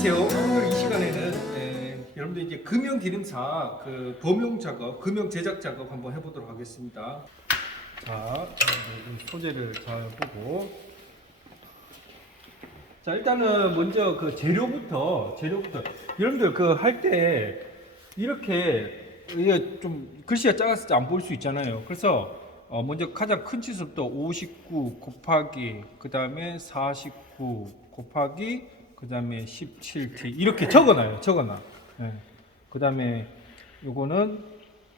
안녕하세요. 오늘 이 시간에는 여러분들 이제 금형 기능사 그 범용 작업, 금형 제작 작업 한번 해보도록 하겠습니다. 자, 소재를 잘 보고. 자, 일단은 먼저 그 재료부터 여러분들 그 할 때 이렇게 이게 좀 글씨가 작았을 때 안 보일 수 있잖아요. 그래서 먼저 가장 큰 치수부터 59 곱하기 그 다음에 49 곱하기 그 다음에 17t 이렇게 적어놔요. 네. 그 다음에 요거는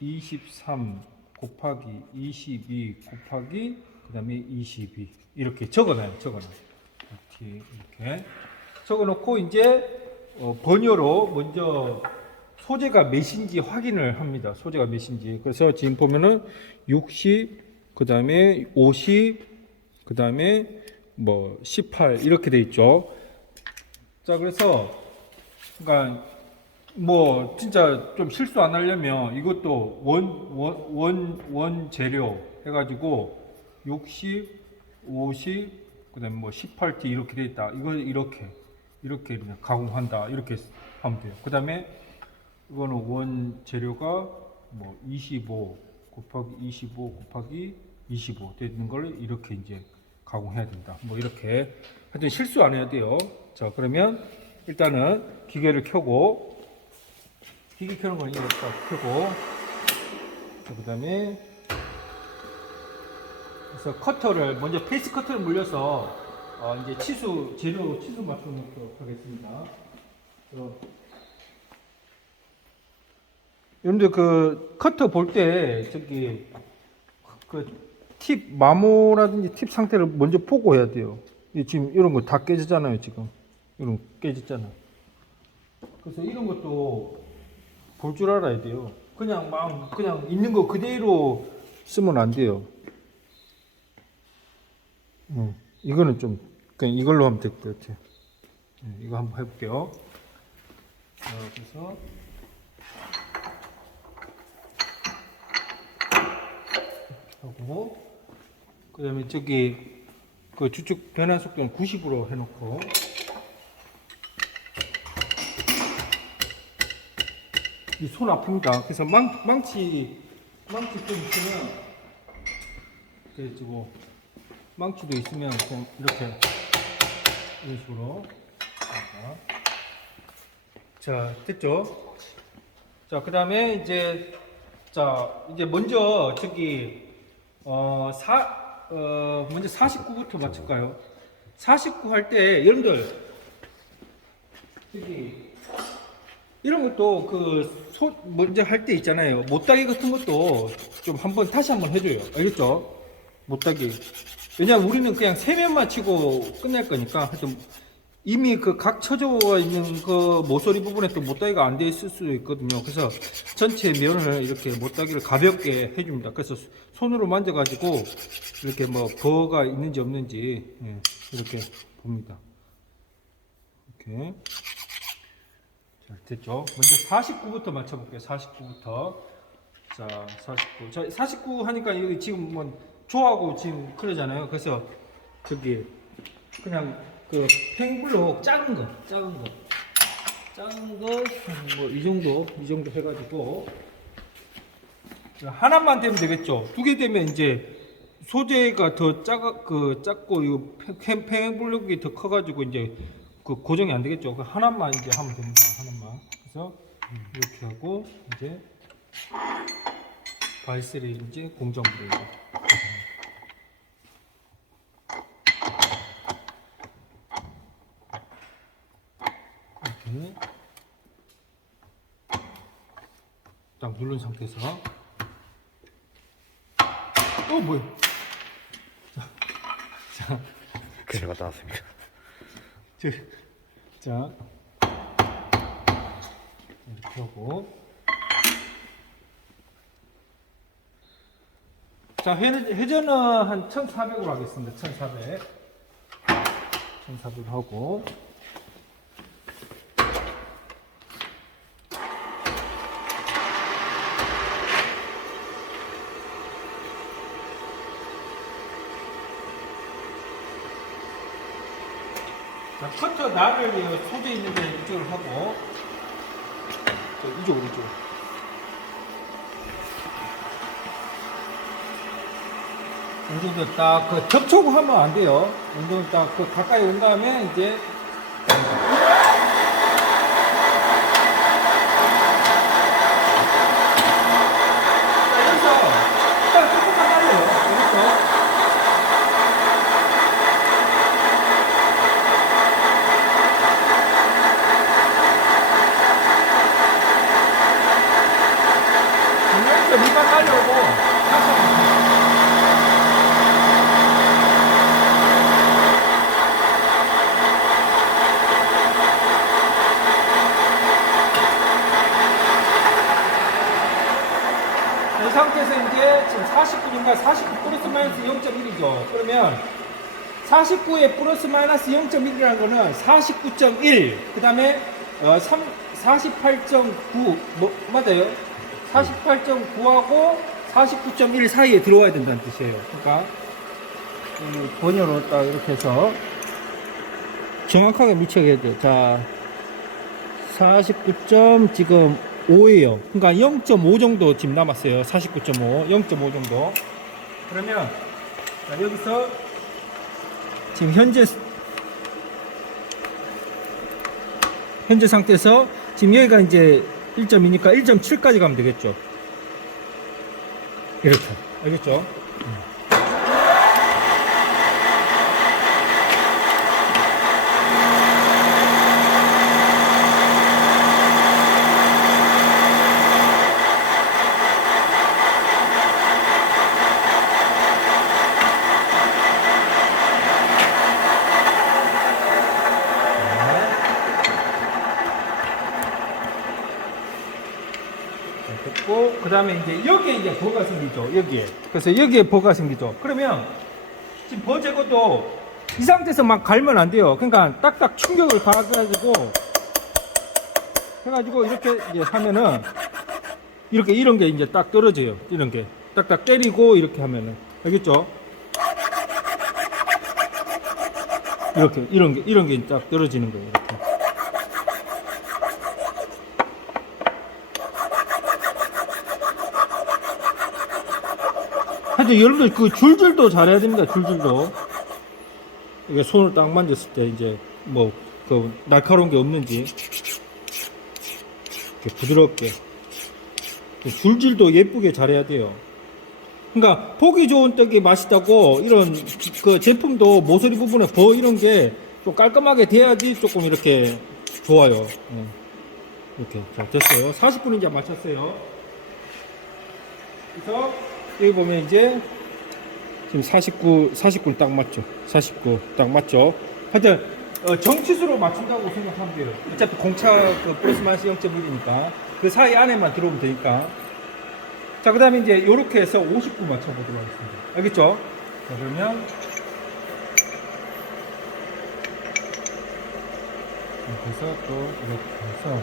23 곱하기 22 곱하기 그 다음에 22 이렇게 적어놔요. 이렇게 적어놓고 이제 번호로 먼저 소재가 몇인지 확인을 합니다. 소재가 몇인지. 그래서 지금 보면은 60, 그 다음에 50, 그 다음에 뭐 18 이렇게 돼 있죠. 자, 그래서 그러니까 뭐 진짜 좀 실수 안 하려면 이것도 원 재료 해가지고 60, 50, 그 다음에 뭐 18T 이렇게 돼 있다. 이걸 이렇게 그냥 가공한다. 이렇게 하면 돼요. 그 다음에 이거는 원 재료가 뭐 25 곱하기 25 곱하기 25 되는 걸 이렇게 이제 가공해야 된다. 뭐 이렇게 하여튼 실수 안 해야 돼요. 자, 그러면 일단은 기계를 켜고 기계 켜는 건 이거 딱 켜고 그 다음에 그래서 커터를 먼저 페이스 커터를 물려서 이제 재료 치수 맞춰 놓도록 하겠습니다. 여러분들 그 커터 볼 때 저기 그 팁 마모라든지 팁 상태를 먼저 보고 해야 돼요. 지금 이런 거 다 깨지잖아요. 지금 이런 거 깨졌잖아. 그래서 이런 것도 볼 줄 알아야 돼요. 그냥 있는 거 그대로 쓰면 안 돼요. 이거는 좀 그냥 이걸로 하면 될 것 같아요. 이거 한번 해볼게요. 그래서 하고 그 다음에 저기 그 주축 변환 속도는 90으로 해놓고 이 손 아픕니다. 그래서 망치 좀 있으면 그래가지고 망치도 있으면 그냥 이렇게 이런 식으로 자 됐죠? 자 그 다음에 이제 먼저 저기 먼저 49부터 맞출까요? 49 할 때 여러분들 저기 이런 것도 먼저 할 때 있잖아요. 못따기 같은 것도 좀 다시 한번 해줘요. 알겠죠? 못따기. 왜냐면 우리는 그냥 세면만 치고 끝낼 거니까 하여튼 이미 그 각 쳐져 있는 그 모서리 부분에 또 못따기가 안 돼 있을 수도 있거든요. 그래서 전체 면을 이렇게 못따기를 가볍게 해줍니다. 그래서 손으로 만져가지고 이렇게 뭐 버가 있는지 없는지 이렇게 봅니다. 이렇게. 자, 됐죠? 먼저 49부터 맞춰볼게요. 49부터. 자, 49. 자, 49 하니까 여기 지금 뭐 조하고 지금 그러잖아요. 그래서 저기 그냥 그 팽블록 작은 거 뭐 이 정도 해가지고 하나만 되면 되겠죠. 두 개 되면 이제 소재가 더 작고 이 팽블록이 더 커가지고 이제 그 고정이 안 되겠죠. 그 하나만 이제 하면 됩니다. 하나만. 그래서 이렇게 하고 이제 바이스를 이제 공정으로 이렇게 딱 누른 상태에서 뭐야? 자, 그래 갔다 왔습니다. 자 이렇게 하고 자 회전은 한 1400으로 하겠습니다. 1400 하고 자, 커터 날을 소재 있는데 이쪽으로 하고, 이쪽으로. 어느 정도 딱 접촉하면 안 돼요. 어느 정도 딱 가까이 온 다음에 이제 밑만 깔려오고 이 상태에서 이제 지금 49인가 49 플러스 마이너스 0.1이죠. 그러면 49에 플러스 마이너스 0.1이라는 거는 49.1, 그 다음에 48.9 맞아요? 48.9하고 49.1 사이에 들어와야 된다는 뜻이에요. 그러니까 번호로 딱 이렇게 해서 정확하게 밀착해야 돼요. 자, 49. 지금 5예요. 그러니까 0.5 정도 지금 남았어요. 49.5, 0.5 정도. 그러면 자, 여기서 지금 현재 상태에서 지금 여기가 이제 1.2니까 1.7까지 가면 되겠죠. 이렇게. 알겠죠? 됐고, 그 다음에 이제 여기에 이제 버가 생기죠. 여기에. 그래서 여기에 버가 생기죠. 그러면 지금 버 제거도 이 상태에서 막 갈면 안 돼요. 그러니까 딱딱 충격을 가해가지고 해가지고 이렇게 이제 하면은 이렇게 이런 게 이제 딱 떨어져요. 이런 게 딱딱 때리고 이렇게 하면은 알겠죠? 이렇게 이런 게 딱 떨어지는 거예요. 이렇게. 하여튼 여러분들 그 줄줄도 잘해야 됩니다. 줄줄도. 이게 손을 딱 만졌을 때 이제 뭐 그 날카로운 게 없는지 이렇게 부드럽게 줄질도 예쁘게 잘해야 돼요. 그러니까 보기 좋은 떡이 맛있다고 이런 그 제품도 모서리 부분에 버 이런 게 좀 깔끔하게 돼야지 조금 이렇게 좋아요. 이렇게 자 됐어요. 40분 이제 마쳤어요. 그래서 여기 보면 이제 지금 49 딱 맞죠? 49 딱 맞죠? 하여튼 정치수로 맞춘다고 생각하면 돼요. 어차피 공차 그 플러스 마이너스 0.1이니까 그 사이 안에만 들어오면 되니까. 자, 그 다음에 이제 요렇게 해서 59 맞춰보도록 하겠습니다. 알겠죠? 자, 그러면 이렇게 해서 또 이렇게 해서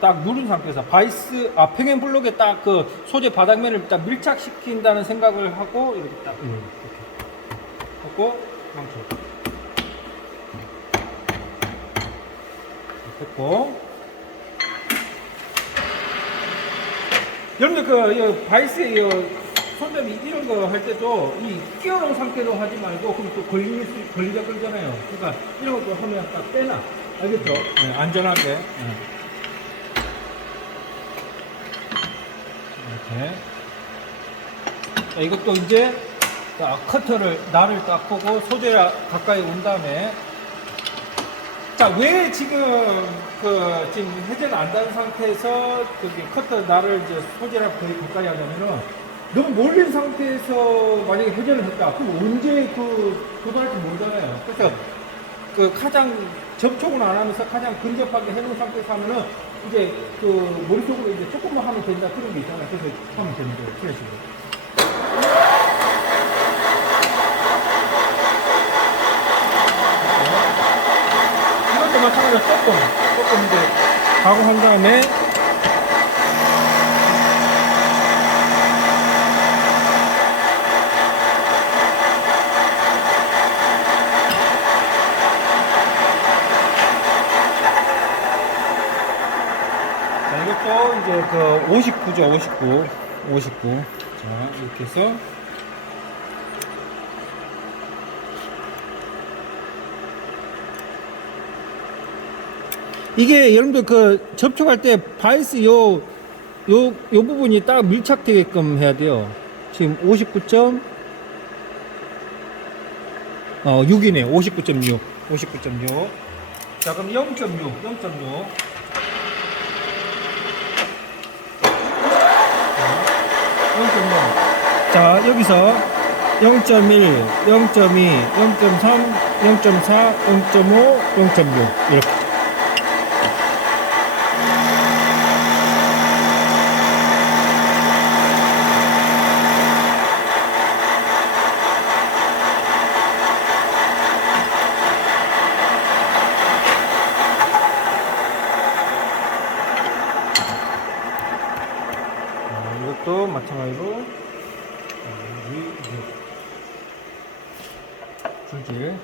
딱 누른 상태에서 평행 블록에 딱 그 소재 바닥면을 딱 밀착시킨다는 생각을 하고 이렇게 딱 이렇게 하고 망쳐 됐고. 여러분들 그 바이스 손잡이 이런 거 할 때도 이 끼워놓은 상태로 하지 말고 그럼 또 걸리잖아요. 그러니까 이런 것도 하면 딱 빼놔. 알겠죠? 네, 안전하게. 네. 이렇게. 자, 이것도 이제 날을 딱 보고 소재가 가까이 온 다음에 자, 왜 지금 지금 회전을 안 닿은 상태에서 커터 날을 이제 소재랑 거의 가까이 하냐면은 너무 몰린 상태에서 만약에 회전을 했다. 그럼 언제 도달할지 모르잖아요. 그래서 가장 접촉을 안 하면서 가장 근접하게 해놓은 상태에서 하면은 이제 머릿속으로 이제 조금만 하면 된다 그런 게 있잖아요. 그래서 하면 되는 거예요. 그런 식으로. 이것도 마찬가지로 조금 이제 가공한 다음에 자, 이것도 이제 그 59죠, 59. 자, 이렇게 해서 이게 여러분들 그 접촉할 때 바이스 요 부분이 딱 밀착되게끔 해야 돼요. 지금 59점 6이네. 59.6. 자, 그럼 0.6. 자, 여기서 0.1, 0.2, 0.3, 0.4, 0.5, 0.6 이렇게. 이것도 마찬가지로 줄질.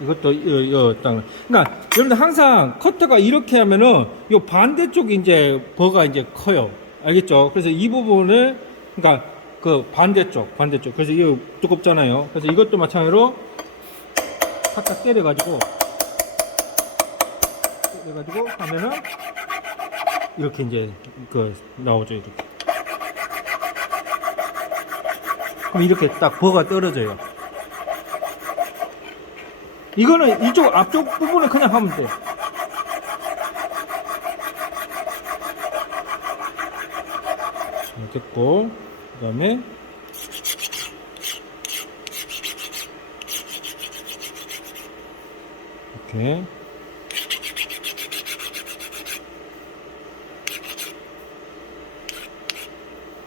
이것도 딱. 그러니까 여러분들 항상 커터가 이렇게 하면은 요 반대쪽이 이제 버가 이제 커요. 알겠죠? 그래서 이 부분을 그러니까 그 반대쪽. 그래서 이거 두껍잖아요. 그래서 이것도 마찬가지로 살짝 때려가지고 하면은 이렇게 이제 그 나오죠. 이렇게. 그럼 이렇게 딱 버가 떨어져요. 이거는 이쪽 앞쪽 부분을 그냥 하면 돼. 됐고, 그 다음에 이렇게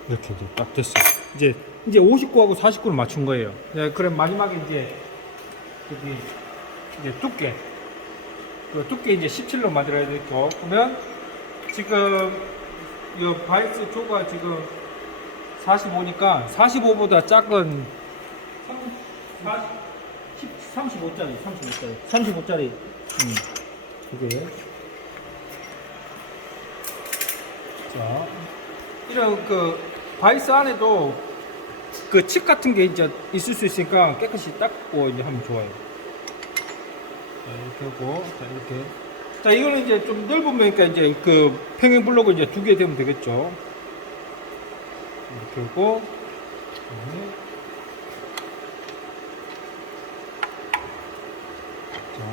이렇게 이제 딱 됐어요. 이제 59하고 49를 맞춘 거예요. 네, 그럼 마지막에 이제 여기 이제 두께 이제 17로 만들어야 되겠죠. 그러면 지금 이 바이스 조가 지금 45니까 45보다 작은 35짜리 이게 자 이런 그 바이스 안에도 그 칩 같은 게 이제 있을 수 있으니까 깨끗이 닦고 이제 하면 좋아요. 자, 이렇게 하고, 자, 이렇게. 자, 이거는 이제 좀 넓으니까 이제 그 평행 블록을 이제 2개 되면 되겠죠. 이렇게 하고, 자.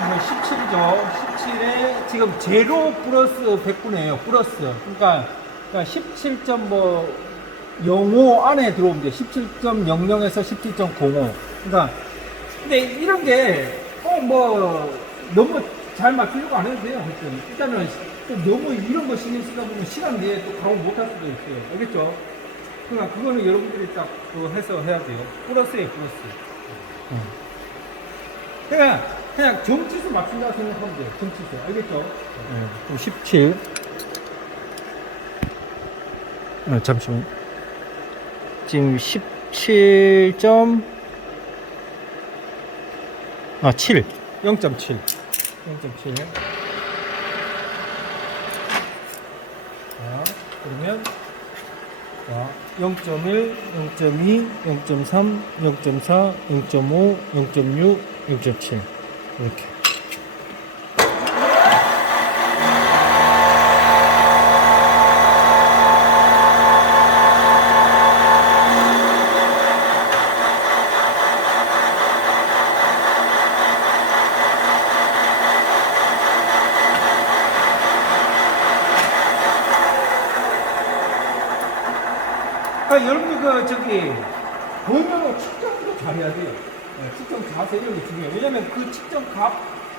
이거 17이죠. 17에 지금 제로 플러스 100분이에요. 플러스. 그러니까 17.05 안에 들어오면 돼. 17.00에서 17.05. 그러니까 근데 이런 게 꼭 뭐 너무 잘 맞추려고 안 해도 돼요. 일단은 또 너무 이런 거 신경 쓰다 보면 시간 내에 또 가공 못 할 수도 있어요. 알겠죠? 그러니까 그거는 여러분들이 딱 그거 해서 해야 돼요. 플러스예요, 플러스. 그냥 점치수 맞춘다고 생각하면 돼요. 점치수. 알겠죠? 그럼 17. 잠시만. 지금 17점 7 0.7 0.7 자, 그러면 자, 0.1, 0.2, 0.3, 0.4, 0.5, 0.6, 0.7 이렇게. 여러분들 보면은 측정도 잘해야 돼요. 네, 측정 자세 이런 게 중요해요. 왜냐면 그 측정 값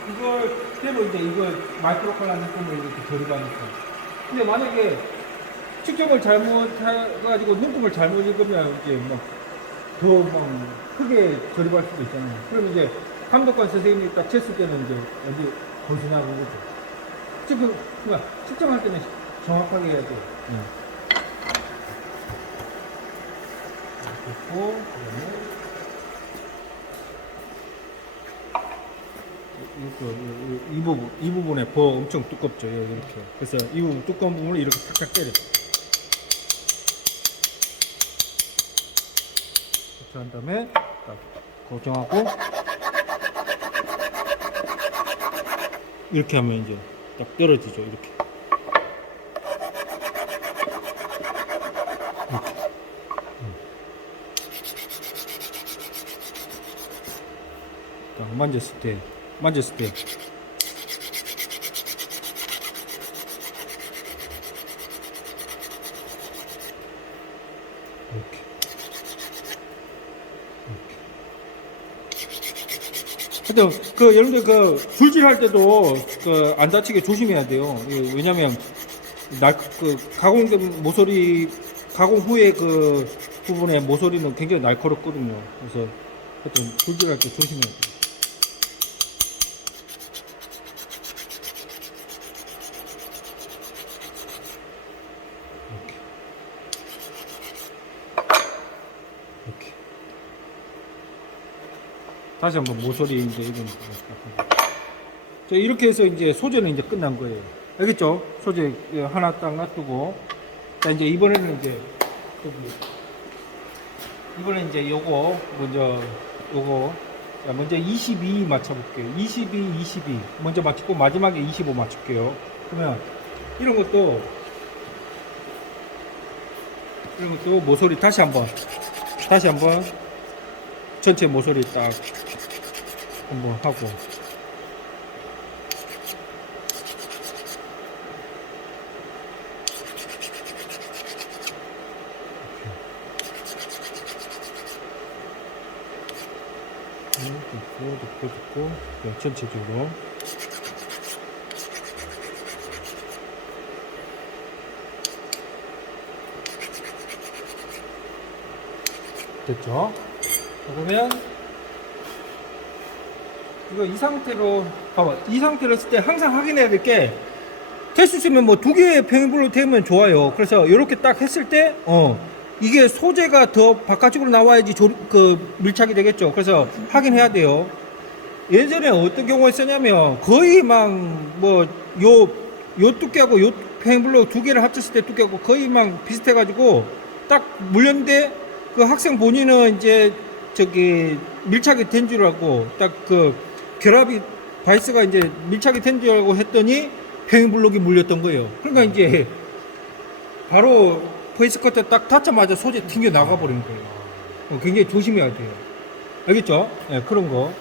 이걸 대로 이제 이걸 마이크로컬러 제품을 이렇게 조립하니까. 근데 만약에 측정을 잘못해가지고 눈금을 잘못 읽으면 이제 더 크게 조립할 수도 있잖아요. 그럼 이제 감독관 선생님이 딱 쟀을 때는 이제 어디 벗어나는 거죠. 측정할 때는 정확하게 해야 돼요. 됐고, 이 부분에 버 엄청 두껍죠. 이렇게. 그래서 이 부분 두꺼운 부분을 이렇게 탁탁 때려. 이렇게 한 다음에 딱 고정하고 이렇게 하면 이제 딱 떨어지죠. 이렇게. 만졌을 때 하여튼 여러분들 불질할 때도 안 다치게 조심해야 돼요. 왜냐면 가공된 모서리 가공 후에 부분의 모서리는 굉장히 날카롭거든요. 그래서 하여튼 불질할 때 조심해야 돼요. 이렇게. 다시 한번 모서리 이제 이렇게 해서 이제 소재는 이제 끝난 거예요. 알겠죠? 소재 하나 딱 놔두고 자 이제 이번에는 이제 이번에 이제 요거 먼저 22 맞춰볼게요. 22 먼저 맞추고 마지막에 25 맞출게요. 그러면 이런 것도 모서리 다시 한번 전체 모서리 딱 한번 하고 듣고 전체적으로 됐죠? 그러면 이거 이 상태로 봐봐. 이 상태로 했을 때 항상 확인해야 될 게 될 수 있으면 뭐 두 개의 평행블록 되면 좋아요. 그래서 이렇게 딱 했을 때 이게 소재가 더 바깥쪽으로 나와야지 밀착이 되겠죠. 그래서 확인해야 돼요. 예전에 어떤 경우에 쓰냐면 거의 막 요 두께하고 요 평행블록 두 개를 합쳤을 때 두께하고 거의 막 비슷해가지고 딱 물렸는데 그 학생 본인은 이제 밀착이 된 줄 알고 딱 결합이 바이스가 이제 밀착이 된 줄 알고 했더니 평행블록이 물렸던 거예요. 그러니까 이제 바로 페이스 커터 딱 닿자마자 소재 튕겨 나가 버리는 거예요. 굉장히 조심해야 돼요. 알겠죠? 네, 그런 거.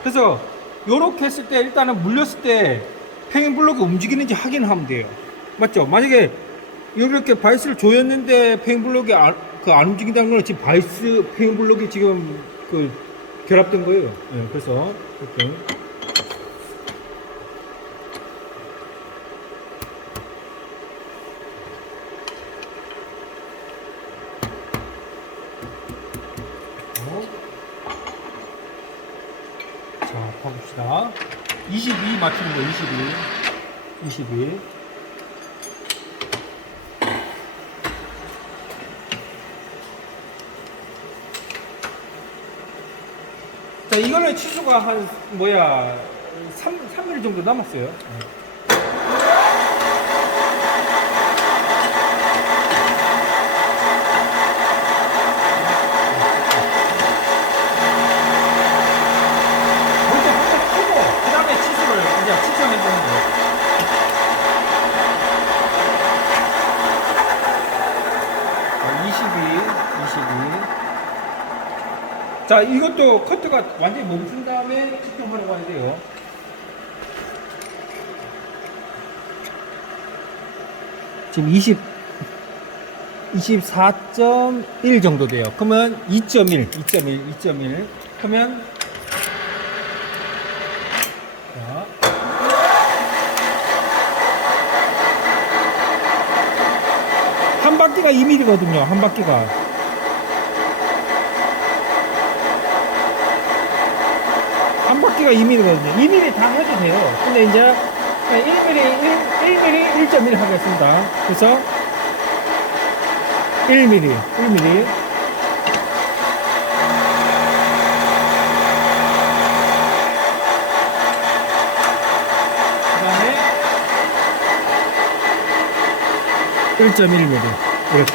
그래서 요렇게 했을 때 일단은 물렸을 때 평행블록이 움직이는지 확인하면 돼요. 맞죠? 만약에 이렇게 바이스를 조였는데 평행블록이 안 움직인다는 건 지금 바이스 평행블록이 지금 결합된 거예요. 네, 그래서 이렇게 자, 봐봅시다. 22 맞추는 거, 22. 22. 자, 이거는 치수가 한, 3mm 정도 남았어요. 먼저 한번 푸고, 그 다음에 치수를 이제 측정해보는 거예요. 자, 22. 자, 이것도 커트가 완전히 멈춘 다음에 측정하려고 해야 돼요. 지금 24.1 정도 돼요. 그러면 2.1. 그러면, 자. 한 바퀴가 2mm거든요, 한 바퀴가. 한 바퀴가 2mm거든요. 2mm 다 해도 돼요. 근데 이제 1mm 1.1 하겠습니다. 그래서 1mm. 그 다음에 1.1mm. 이렇게.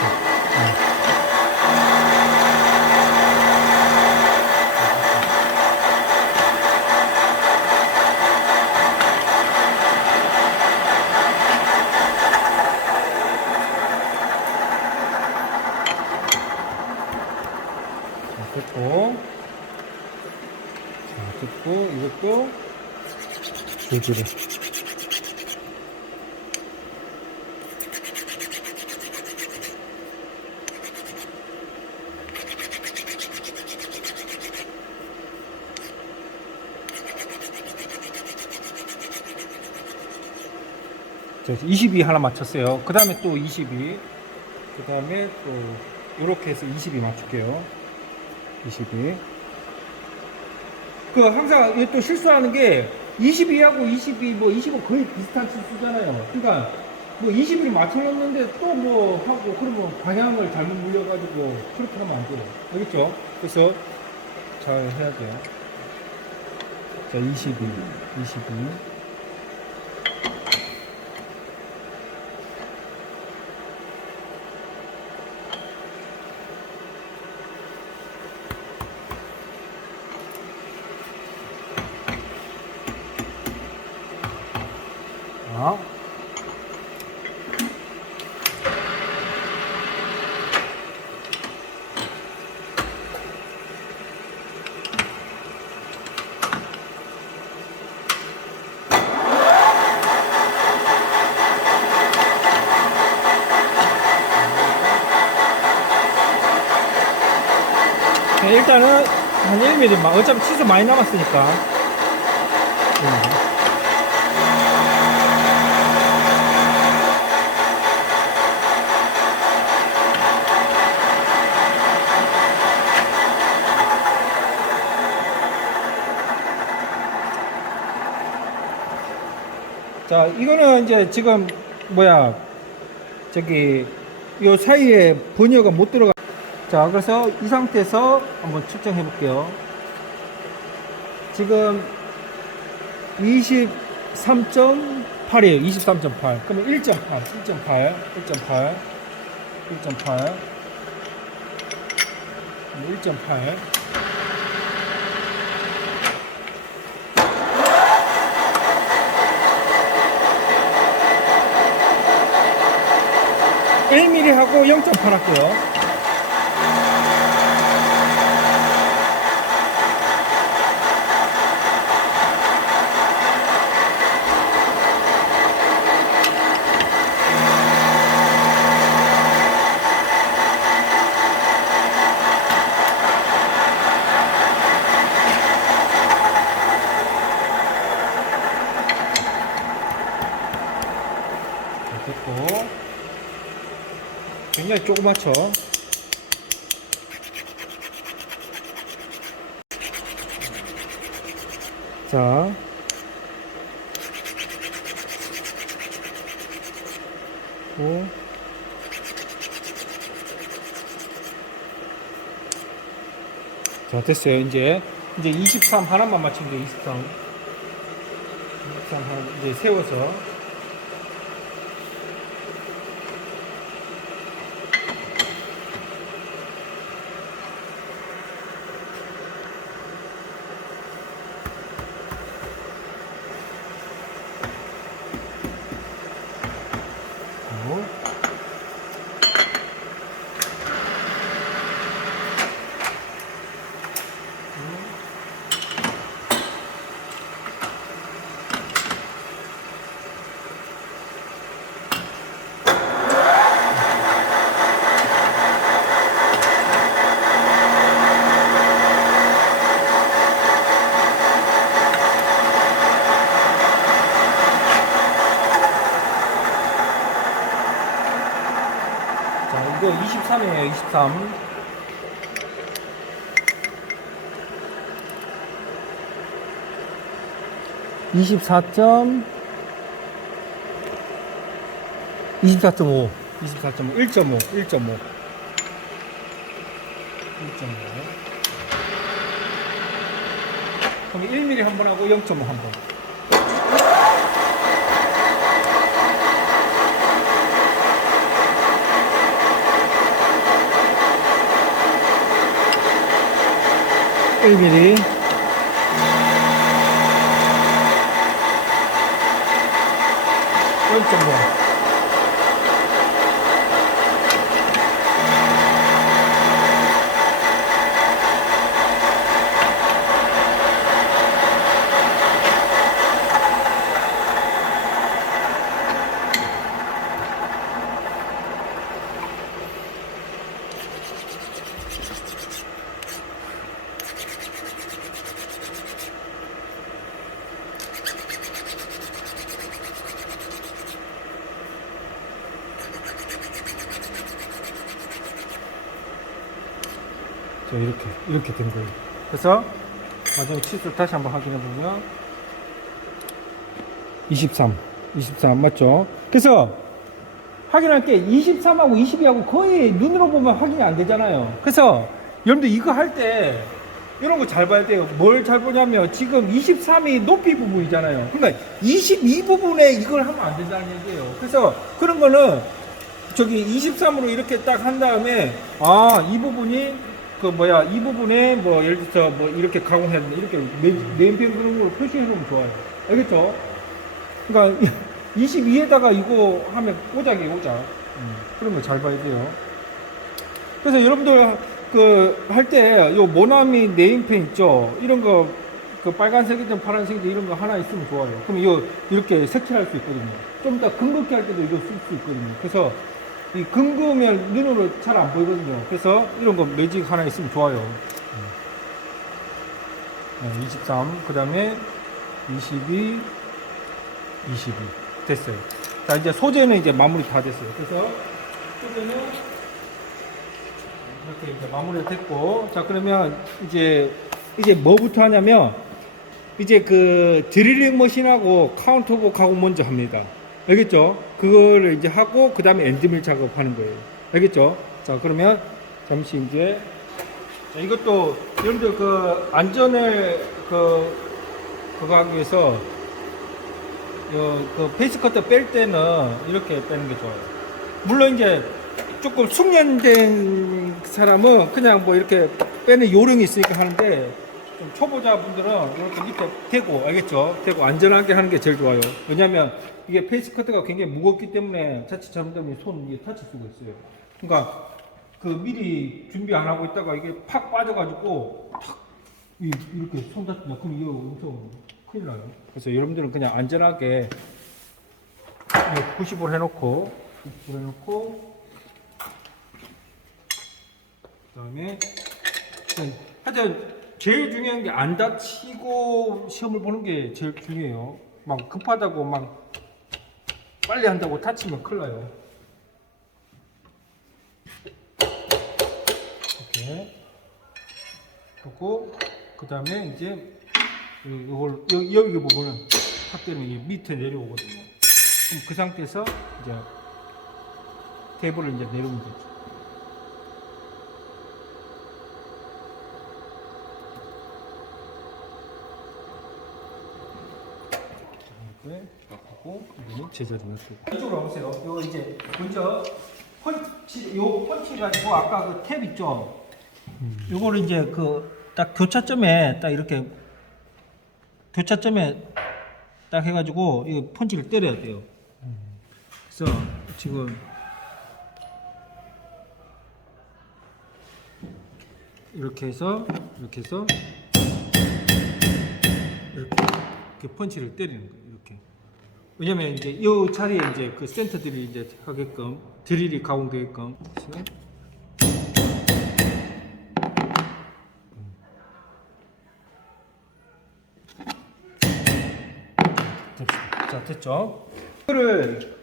됐고, 자, 됐고, 이것도 조지를. 자, 22 하나 맞췄어요. 그 다음에 또 22. 그 다음에 또, 이렇게 해서 22 맞출게요. 22. 항상 또 실수하는 게 22하고 25 거의 비슷한 치수잖아요. 그러니까 20을 맞춰놨는데 또 하고 그러면 방향을 잘못 물려가지고 그렇게 하면 안 돼요. 알겠죠? 그래서 잘 해야 돼요. 자, 22. 일단은 한 1mm, 어차피 치수 많이 남았으니까. 자, 이거는 이제 지금 요 사이에 버니어가 못 들어가. 자, 그래서 이 상태에서 한번 측정해 볼게요. 지금 23.8이에요. 23.8. 그러면 1.8. 1mm 하고 0.8 할게요. 됐고, 굉장히 조그맣죠. 자, 오. 자, 됐어요. 이제 23 하나만 맞추면 돼. 23 하나 이제 세워서. 이거 23이에요. 23. 24점 24.5 24.5 1.5 1.5 그럼 1mm 한 번 하고 0.5 한 번. 일 mm 0.5 이렇게 된 거예요. 그래서 마지막 치수를 다시 한번 확인해 보면 23 맞죠? 그래서 확인할 게 23하고 22하고 거의 눈으로 보면 확인이 안 되잖아요. 그래서 여러분들 이거 할 때 이런 거 잘 봐야 돼요. 뭘 잘 보냐면 지금 23이 높이 부분이잖아요. 그러니까 22 부분에 이걸 하면 안 된다는 얘기예요. 그래서 그런 거는 저기 23으로 이렇게 딱 한 다음에 이 부분이 이 부분에 뭐 예를 들어서 뭐 이렇게 가공해야 된다 이렇게 네임펜 그런 걸로 표시해 놓으면 좋아요. 알겠죠? 그러니까 22에다가 이거 하면 오작이에요. 오작. 그런 거 잘 봐야 돼요. 그래서 여러분들 할 때 요 모나미 네임펜 있죠? 이런 거 빨간색이든 파란색이든 이런 거 하나 있으면 좋아요. 그럼 이렇게 색칠할 수 있거든요. 좀 더 금긋게 할 때도 이거 쓸 수 있거든요. 그래서 이 금그면 눈으로 잘 안 보이거든요. 그래서 이런 거 매직 하나 있으면 좋아요. 23, 그 다음에 22, 22. 됐어요. 자, 이제 소재는 이제 마무리 다 됐어요. 그래서 소재는 이렇게 이제 마무리가 됐고, 자, 그러면 이제 뭐부터 하냐면, 이제 드릴링 머신하고 카운터복하고 먼저 합니다. 알겠죠? 그거를 이제 하고 그 다음에 엔드밀 작업하는 거예요. 알겠죠? 자, 그러면 잠시 이제 이것도 여러분들 안전을 그거 하기 위해서 페이스 커터 뺄 때는 이렇게 빼는 게 좋아요. 물론 이제 조금 숙련된 사람은 그냥 뭐 이렇게 빼는 요령이 있으니까 하는데 좀 초보자분들은 이렇게 밑에 대고, 알겠죠? 대고 안전하게 하는 게 제일 좋아요. 왜냐면 이게 페이스 커터가 굉장히 무겁기 때문에 자칫 잘못되면 손 이게 다칠 수가 있어요. 그러니까 미리 준비 안 하고 있다가 이게 팍 빠져가지고 탁 이렇게 손 다치면 그럼 이거 엄청 큰일 나요. 그래서 여러분들은 그냥 안전하게 90을 해놓고 그다음에 하여튼 제일 중요한 게 안 다치고 시험을 보는 게 제일 중요해요. 막 급하다고 막 빨리 한다고 다치면 큰일 나요. 이렇게 하고 그 다음에 이제 여기 부분은 탁 되면 밑에 내려오거든요. 그럼 그 상태에서 이제 테이블을 이제 내리면 되죠. 이렇게 하고 이거는 제자리에 놔두고 이쪽으로 오세요. 이거 이제 먼저 펀치, 요 펀치 가지고 아까 그 탭 있죠. 요거를 이제 그 딱 교차점에 딱 이렇게 교차점에 딱 해가지고 이 펀치를 때려야 돼요. 그래서 지금 이렇게 해서 이렇게 펀치를 때리는 거예요. 이렇게. 왜냐면 이제 이 자리에 이제 그 센터들이 이제 하게끔 드릴이 가공되게끔. 그래서 됩시다. 자, 됐죠? 이거를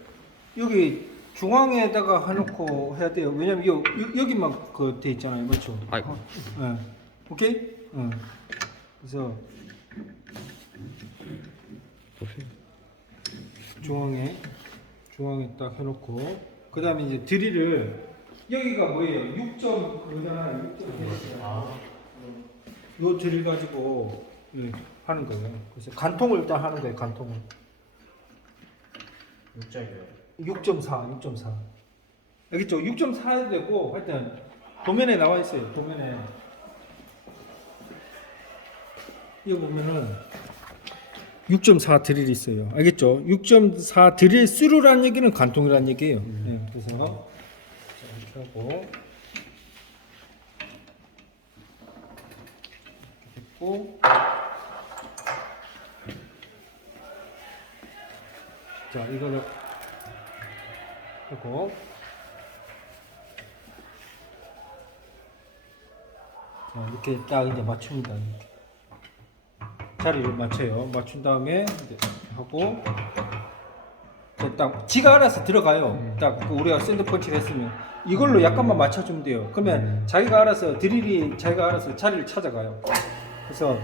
여기 중앙에다가 해놓고 해야 돼요. 왜냐면 여기만 그 돼 있잖아요. 맞죠? 아이고. 네. 오케이? 응. 그래서 중앙에 딱 해놓고 그 다음에 이제 드릴을 여기가 뭐예요? 6점 그거잖아요. 6점 요 드릴 가지고 하는 거예요. 그래서 간통을 일단 하는 거예요. 간통을 6.4 알겠죠? 6.4 해도 되고 하여튼 도면에 나와 있어요. 도면에 이거 보면은 6.4 드릴이 있어요. 알겠죠? 6.4 드릴 스루라는 얘기는 간통이라는 얘기예요. 네, 그래서 이렇게 하고 이렇게 됐고 자 이거를 하고 자, 이렇게 딱 이제 맞춥니다. 이렇게. 자리를 맞춰요. 맞춘 다음에 이제 하고 딱 지가 알아서 들어가요. 딱 우리가 샌드 펀치를 했으면 이걸로 약간만 맞춰주면 돼요. 그러면 자기가 알아서 드릴이 자기가 알아서 자리를 찾아가요. 그래서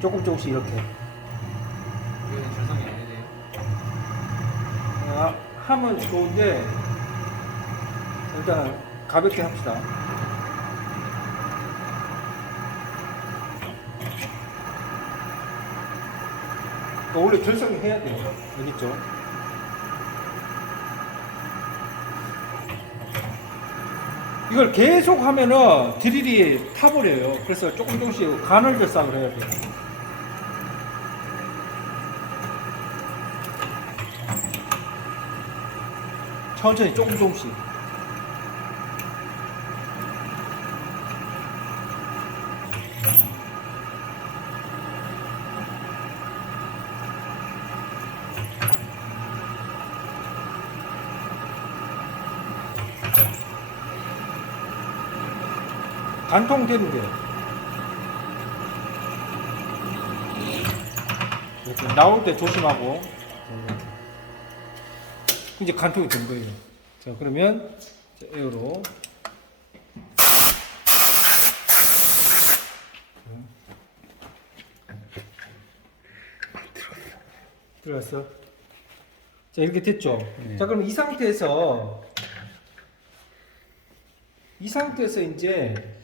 조금씩 이렇게 이거는 절상이 안 되네요. 하면 좋은데 일단 가볍게 합시다. 원래 결성을 해야 돼요. 알겠죠? 이걸 계속 하면은 드릴이 타버려요. 그래서 조금씩 간헐 절상을 해야 돼요. 천천히 조금씩. 간통되는 게 이렇게 나올 때 조심하고 이제 간통이 된 거예요. 자 그러면 에어로 들어갔어. 자 이렇게 됐죠. 네. 자 그럼 이 상태에서 이제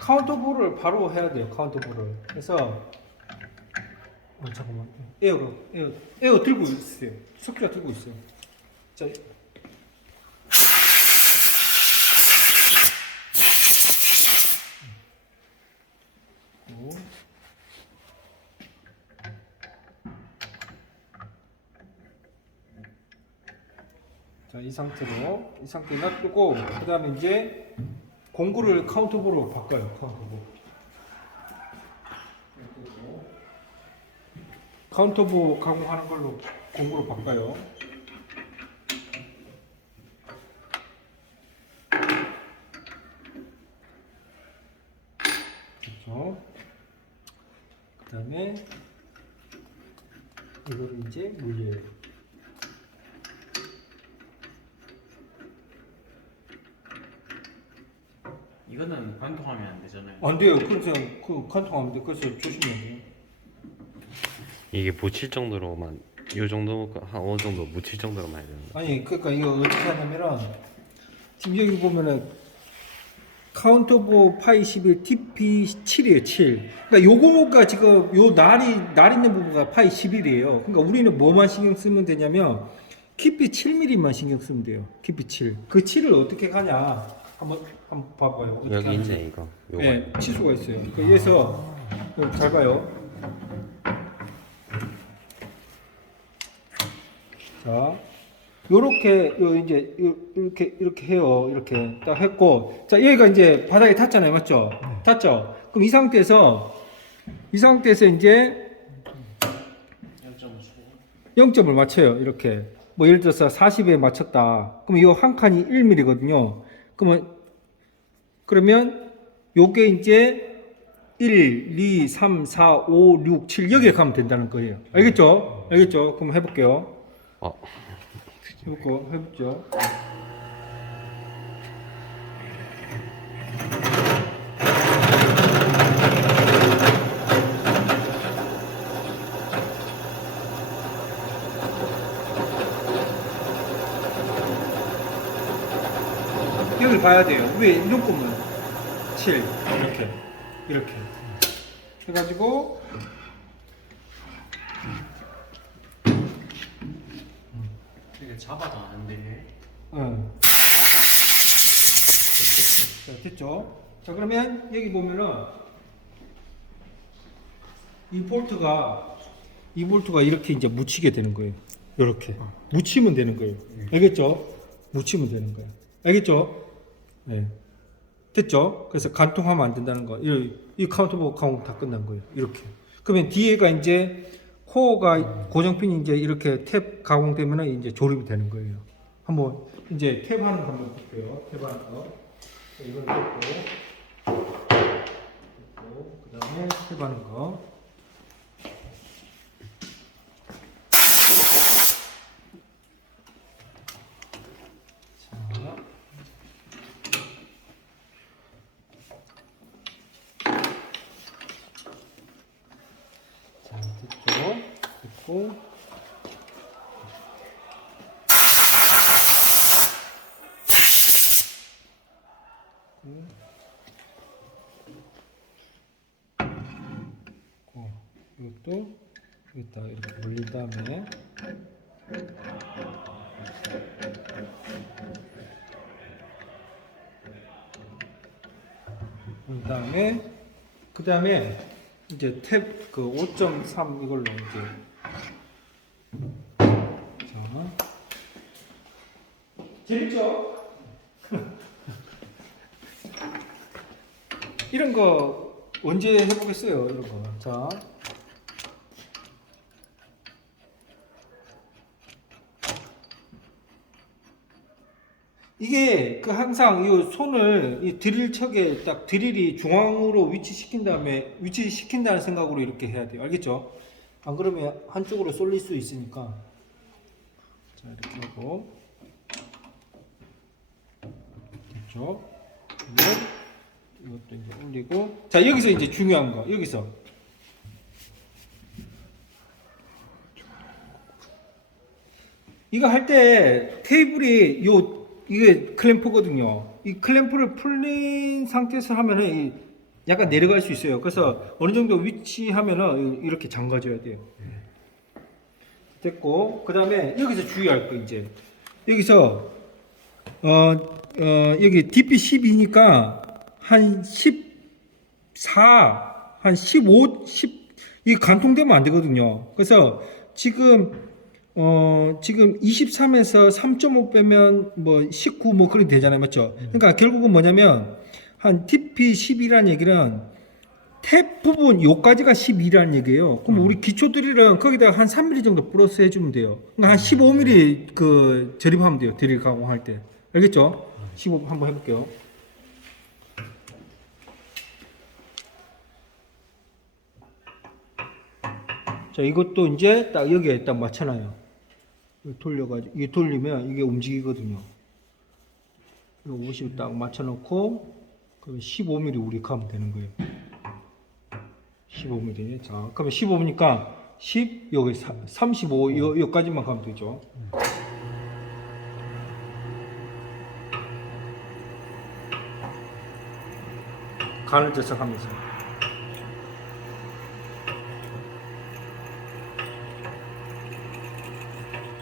카운터볼을 바로 해야 돼요. 카운터볼을. 그래서 잠깐만. 에어 들고 있어요. 석기가 들고 있어요. 자. 자, 이 상태에 놔두고 그다음에 이제 공구를 카운터볼로 바꿔요. 카운터볼 가공하는 걸로 공구로 바꿔요. 그렇죠. 그다음에 이거를 이제 물려요. 이거는 관통하면 안 되잖아요. 안 돼요. 그래서 그 관통하면 돼. 그래서 조심해야 돼요. 이게 묻힐 정도로만 이 정도 한 어느 정도 묻힐 정도로 많이 되는 거. 아니 그러니까 이거 어떻게 하냐면은 지금 여기 보면은 카운터보 파이 11 TP7이에요 7. 그러니까 요거가 지금 요 날 있는 부분가 파이 11이에요. 그러니까 우리는 뭐만 신경 쓰면 되냐면 깊이 7mm만 신경 쓰면 돼요. 깊이 7. 그 7을 어떻게 가냐? 한번 봐봐요. 어떻게 여기 하는지. 있네 이거. 요거. 네, 치수가 있어요. 그래서 잘 봐요. 자, 요렇게 이제 이렇게 해요. 이렇게 딱 했고, 자 여기가 이제 바닥에 탔잖아요, 맞죠? 탔죠. 그럼 이 상태에서 이제 0점을 맞춰요. 이렇게 뭐 예를 들어서 40에 맞췄다. 그럼 이 한 칸이 1mm거든요. 그러면 요게 이제 1, 2, 3, 4, 5, 6, 7 여기에 가면 된다는 거예요. 알겠죠? 알겠죠? 그럼 해볼게요. 해보죠. 여기를 봐야 돼요. 왜 무조건 7 이렇게 해가지고 이게 잡아도 안 돼. 자, 됐죠? 자, 그러면 여기 보면은 이 볼트가 이렇게 이제 묻히게 되는 거예요. 이렇게 묻히면 되는 거예요. 알겠죠? 묻히면 되는 거예요. 알겠죠? 네. 됐죠? 그래서 간통하면 안 된다는 거. 이 카운터보 가공 다 끝난 거예요. 이렇게. 그러면 뒤에가 이제 코어가 고정핀이 이제 이렇게 탭 가공되면 이제 조립이 되는 거예요. 한번 이제 탭 하는 거 한번 볼게요. 탭 하는 거. 이걸 뜯고, 그 다음에 탭 하는 거. 자, 됐고. 이것도 여기다 이렇게 올린 다음에 그 다음에 이제 탭 그 5.3 이걸로 이제 자 재밌죠? 이런 거 언제 해보겠어요? 이런 거. 자. 이게 그 항상 이 손을 이 드릴 척에 딱 드릴이 중앙으로 위치시킨 다음에 위치시킨다는 생각으로 이렇게 해야 돼요. 알겠죠? 안 그러면 한쪽으로 쏠릴 수 있으니까. 자, 이렇게 하고. 됐죠? 이것도 이제 올리고. 자, 여기서 이제 중요한 거. 여기서. 이거 할 때 테이블이 이게 클램프거든요. 이 클램프를 풀린 상태에서 하면은 약간 내려갈 수 있어요. 그래서 어느 정도 위치하면은 이렇게 잠가줘야 돼요. 됐고, 그 다음에 여기서 주의할 거 이제 여기서 여기 DP 12니까 한 14, 한 15, 10 이게 간통되면 안 되거든요. 그래서 지금 23에서 3.5 빼면 뭐 19 뭐 그렇게 되잖아요. 맞죠? 그러니까 결국은 뭐냐면 한 TP 12라는 얘기는 탭 부분 요까지가 12라는 얘기예요. 그럼 우리 기초 드릴은 거기다가 한 3mm 정도 플러스 해주면 돼요. 그러니까 한 15mm 그 절입하면 돼요. 드릴 가공할 때. 알겠죠? 15 한번 해볼게요. 자, 이것도 이제 딱 여기에 딱 맞춰놔요. 돌려가지고, 이게 돌리면 이게 움직이거든요. 50 딱 맞춰놓고, 그러면 15mm 우리 가면 되는 거예요. 15mm. 자, 그러면 15니까 10, 여기 35, 여기까지만 가면 되죠. 간을 조작하면서.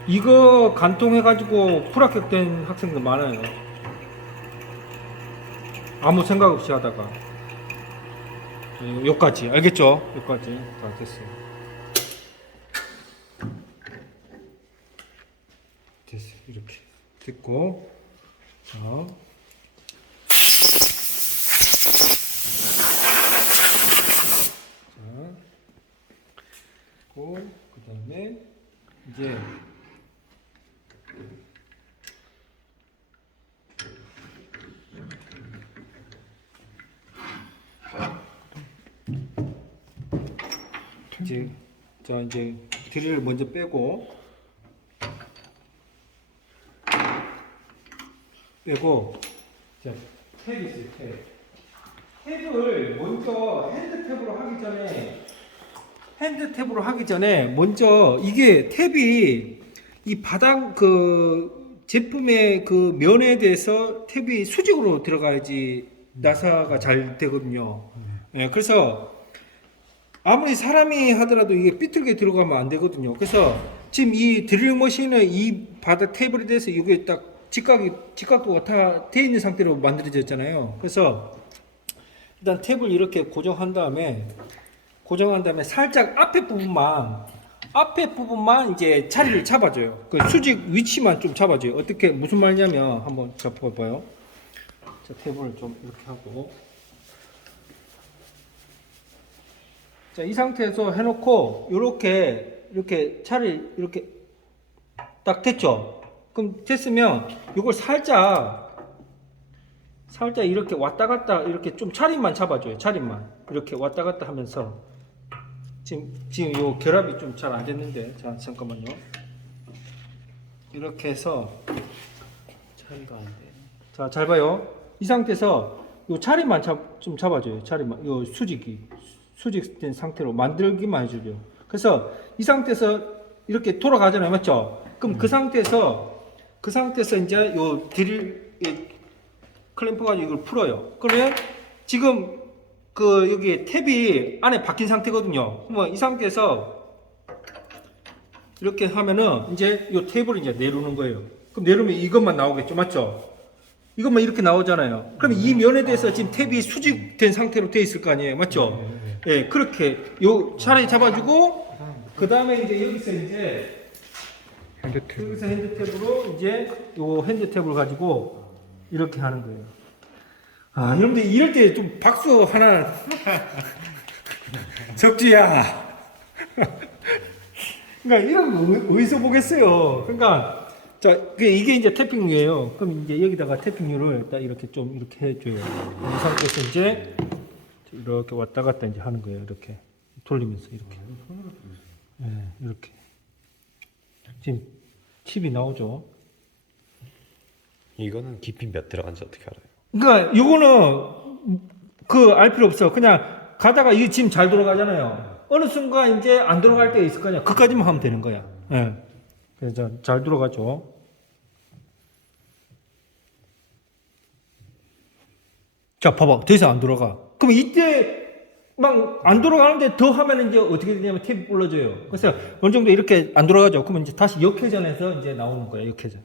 이거 간통해가지고 불합격된 학생들 많아요. 아무 생각 없이 하다가. 여기까지. 알겠죠? 여기까지. 다 됐어요. 됐어요. 이렇게. 됐고. 자. 그 다음에 이제 이제 드릴을 먼저 빼고 자, 탭이 있어요. 탭을 먼저 핸드탭으로 하기 전에 먼저 이게 탭이 이 바닥 그 제품의 그 면에 대해서 탭이 수직으로 들어가야지 나사가 잘 되거든요. 예, 그래서 아무리 사람이 하더라도 이게 삐뚤게 들어가면 안 되거든요. 그래서 지금 이 드릴 머신의 이 바닥 테이블에 대해서 이게 딱 직각도가 다 돼 있는 상태로 만들어졌잖아요. 그래서 일단 탭을 이렇게 고정한 다음에 살짝 앞에 부분만 이제 자리를 잡아줘요. 그 수직 위치만 좀 잡아줘요. 어떻게 무슨 말이냐면 한번 잡아봐요. 자, 탭을 좀 이렇게 하고 자, 이 상태에서 해놓고 이렇게 차를 이렇게 딱 됐죠. 그럼 됐으면 이걸 살짝 이렇게 왔다 갔다 이렇게 좀 차림만 잡아줘요. 차림만 이렇게 왔다 갔다 하면서 지금 요 결합이 좀 잘 안 됐는데 자 잠깐만요. 이렇게 해서 차이가 안 돼. 자 잘 봐요. 이 상태에서 요 차림만 좀 잡아줘요. 차림만 요 수직된 상태로 만들기만 해주죠. 그래서 이 상태에서 이렇게 돌아가잖아요, 맞죠? 그럼 그 상태에서 이제 요 드릴 클램프 가지고 이걸 풀어요. 그러면 지금 그 여기 탭이 안에 박힌 상태거든요. 그러면 이 상태에서 이렇게 하면은 이제 요 탭을 이제 내려오는 거예요. 그럼 내려오면 이것만 나오겠죠, 맞죠? 이것만 이렇게 나오잖아요. 그럼 이 면에 대해서 지금 탭이 수직된 상태로 돼 있을 거 아니에요, 맞죠? 예, 그렇게 요 차라리 잡아주고 그 다음에 이제 여기서 핸드탭으로 이제 요 핸드탭을 가지고 이렇게 하는 거예요. 아, 여러분들 이럴 때 좀 박수 하나 적주야. 그러니까 이런 거 어디서 보겠어요. 그러니까 자, 이게 이제 태핑류예요. 그럼 이제 여기다가 태핑류를 딱 이렇게 좀 이렇게 해줘요. 이 상태에서 이제 이렇게 왔다 갔다 이제 하는 거예요. 이렇게 돌리면서 이렇게. 네, 이렇게. 지금 칩이 나오죠. 이거는 깊이 몇 들어간지 어떻게 알아요? 그러니까 이거는 그 알 필요 없어. 그냥 가다가 이게 지금 잘 돌아가잖아요. 어느 순간 이제 안 돌아갈 때가 있을 거냐. 그까지만 하면 되는 거야. 예. 네. 그래서 잘 돌아가죠. 자, 봐봐. 더 이상 안 돌아가. 그럼 이때 막 안 돌아가는데 더 하면 이제 어떻게 되냐면 탭이 불러져요. 그래서 어느 정도 이렇게 안 돌아가죠. 그러면 이제 다시 역회전해서 이제 나오는 거예요. 역회전.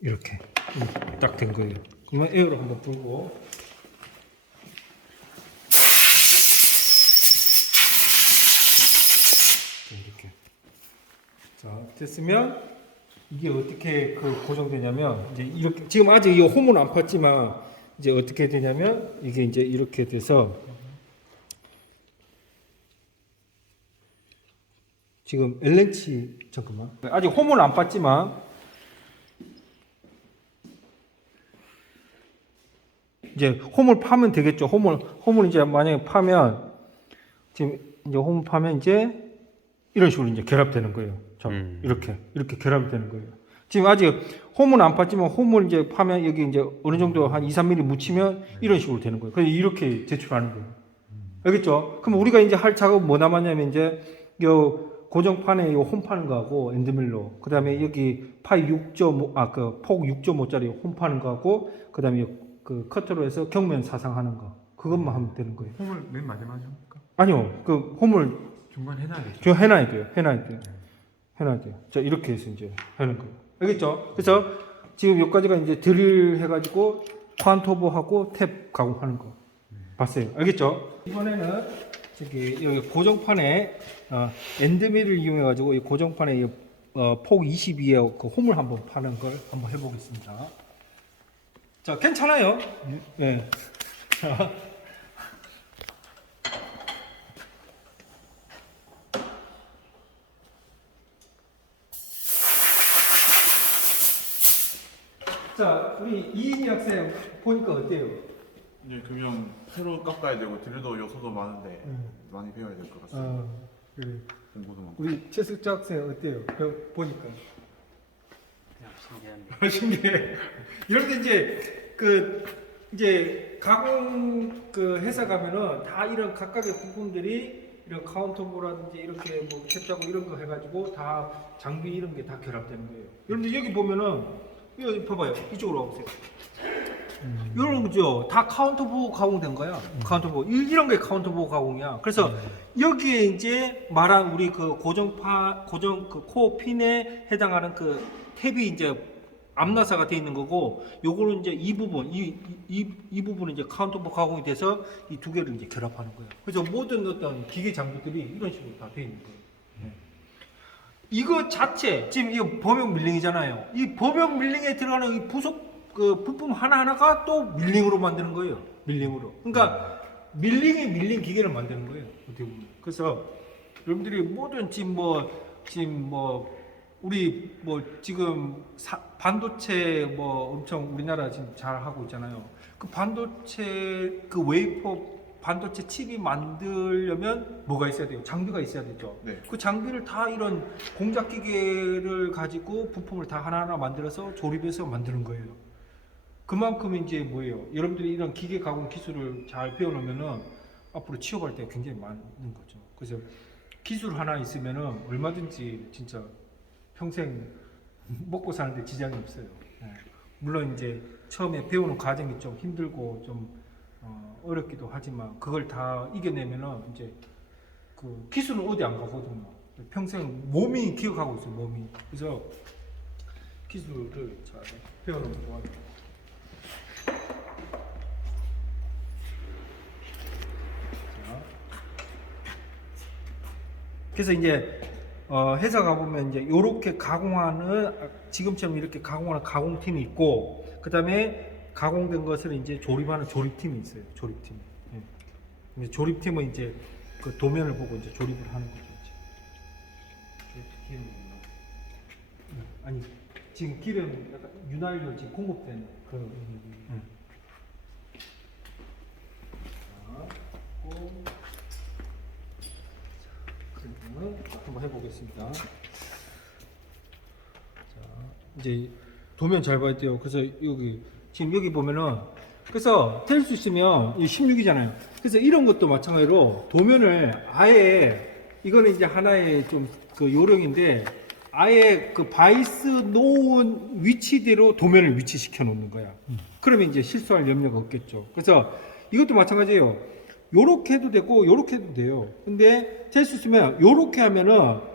이렇게 딱 된 거예요. 그러면 에어로 한번 불고 이렇게 자 됐으면 이게 어떻게 그 고정되냐면 이제 이렇게 지금 아직 이 홈은 안 팠지만 이제 어떻게 되냐면 이게 이제 이렇게 돼서 지금 L렌치 잠깐만 아직 홈은 안 팠지만 이제 홈을 파면 되겠죠. 홈을 이제 만약에 파면 지금 이제 홈을 파면 이제 이런 식으로 이제 결합되는 거예요. 자, 이렇게 결합이 되는 거예요. 지금 아직 홈은 안 팠지만 홈을 이제 파면 여기 이제 어느 정도 한 2, 3mm 묻히면 이런 식으로 되는 거예요. 그래서 이렇게 제출하는 거예요. 알겠죠? 그럼 우리가 이제 할 작업은 뭐 남았냐면 이제 요 고정판에 요 홈 파는 거하고 엔드밀러, 그 다음에 여기 파이 6.5, 그 폭 6.5짜리 홈 파는 거하고, 그 다음에 그 커터로 해서 경면 사상하는 거. 그것만 하면 되는 거예요. 홈을 맨 마지막에 합니까? 아니요. 그 홈을 중간 해놔야겠죠. 저 해놔야 돼요. 해놔야 돼요. 자, 이렇게 해서 이제 하는 거예요. 알겠죠? 그래서 지금 여기까지가 이제 드릴 해가지고 퀀토보하고 탭 가공하는 거. 봤어요. 알겠죠? 이번에는 저기 여기 고정판에 엔드밀을 이용해가지고 이 고정판에 폭 22의 그 홈을 한번 파는 걸 한번 해보겠습니다. 자, 괜찮아요. 네. 자. 자, 우리 이인희 학생 보니까 어때요? 이제 금형 새로 깎아야 되고 드릴도 요소도 많은데 많이 배워야 될 것 같습니다. 그래. 공부도 많고. 우리 최숙자 학생 어때요? 보니까. 그냥 신기합니다. 신기해. 이럴 때 이제 가공 그 회사 가면은 다 이런 각각의 부품들이 이런 카운터보라든지 이렇게 뭐 캡자고 이런 거 해가지고 다 장비 이런 게 다 결합되는 거예요. 여러분들 여기 보면은 이거 봐봐요. 이쪽으로 와보세요. 이런 거죠. 다 카운터보 가공된 거야. 카운터보. 이런 게 카운터보 가공이야. 그래서 여기에 이제 말한 우리 그 고정 그 코어 핀에 해당하는 그 탭이 이제 암나사가 돼 있는 거고, 요거는 이제 이 부분, 이 부분은 이제 카운터보 가공이 돼서 이 두 개를 이제 결합하는 거예요. 그래서 모든 어떤 기계 장비들이 이런 식으로 다 돼 있는 거예요. 이거 자체, 지금 이거 범용 밀링이잖아요. 이 범용 밀링에 들어가는 이 부속 그 부품 하나하나가 또 밀링으로 만드는 거예요. 밀링으로. 그러니까 밀링이 밀링 기계를 만드는 거예요. 어떻게 보면. 그래서 여러분들이 모든 지금 우리 지금 반도체 엄청 우리나라 지금 잘 하고 있잖아요. 그 반도체 그 웨이퍼 반도체 칩이 만들려면 뭐가 있어야 돼요? 장비가 있어야 되죠. 네. 그 장비를 다 이런 공작 기계를 가지고 부품을 다 하나하나 만들어서 조립해서 만드는 거예요. 그만큼 이제 뭐예요? 여러분들이 이런 기계 가공 기술을 잘 배워놓으면은 앞으로 취업할 때 굉장히 많은 거죠. 그래서 기술 하나 있으면은 얼마든지 진짜 평생 먹고 사는데 지장이 없어요. 물론 이제 처음에 배우는 과정이 좀 힘들고 좀 어렵기도 하지만 그걸 다 이겨내면은 이제 그 기술은 어디 안 가거든요. 평생 몸이 기억하고 있어요. 몸이. 그래서 기술을 잘 배워놓으면 좋아요. 자. 그래서 이제 회사 가보면 이제 요렇게 가공하는 지금처럼 이렇게 가공하는 가공팀이 있고, 그 다음에 가공된 것을 이제 조립하는 조립팀이 있어요. 조립팀. 예. 조립팀은 이제 그 도면을 보고 이제 조립을 하는 거죠. 조립팀. 아니 지금 기름 약간 윤활유 지금 공급되는 그. 그러면 한번 해보겠습니다. 자, 이제 도면 잘 봐야 돼요. 그래서 지금 여기 보면은, 그래서 텔 수 있으면 이 16이잖아요. 그래서 이런 것도 마찬가지로 도면을 아예, 이거는 이제 하나의 좀 그 요령인데, 아예 그 바이스 놓은 위치대로 도면을 위치시켜 놓는 거야. 그러면 이제 실수할 염려가 없겠죠. 그래서 이것도 마찬가지예요. 요렇게 해도 되고 요렇게 해도 돼요. 근데 될 수 있으면 요렇게 하면은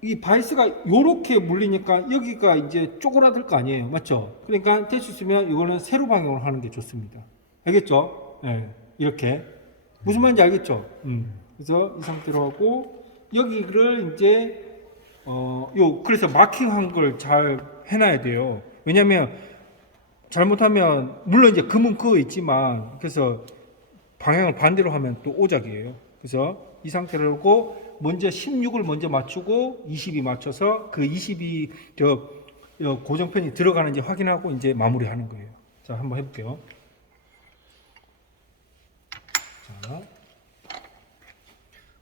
이 바이스가 요렇게 물리니까 여기가 이제 쪼그라들 거 아니에요. 맞죠? 그러니까 될 수 있으면 이거는 세로 방향으로 하는 게 좋습니다. 알겠죠? 네, 이렇게. 무슨 말인지 알겠죠? 그래서 이 상태로 하고, 여기를 이제 그래서 마킹한 걸 잘 해놔야 돼요. 왜냐면 잘못하면 물론 이제 금은 그어 있지만, 그래서 방향을 반대로 하면 또 오작이에요. 그래서 이 상태로 하고 먼저 16을 먼저 맞추고 22 맞춰서 그 22 고정편이 들어가는지 확인하고 이제 마무리하는 거예요. 자, 한번 해볼게요. 자,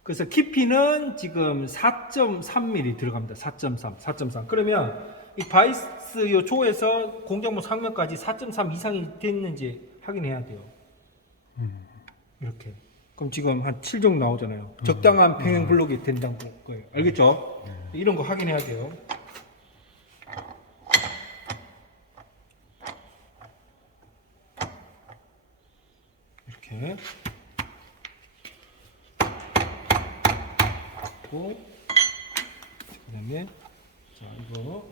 그래서 깊이는 지금 4.3mm 들어갑니다. 4.3. 그러면 이 바이스 요 조에서 공작물 상면까지 4.3 이상이 됐는지 확인해야 돼요. 이렇게. 그럼 지금 한 7 정도 나오잖아요. 적당한 평행 블록이 된다는 거예요. 알겠죠? 이런 거 확인해야 돼요. 이렇게. 그다음에 자 이거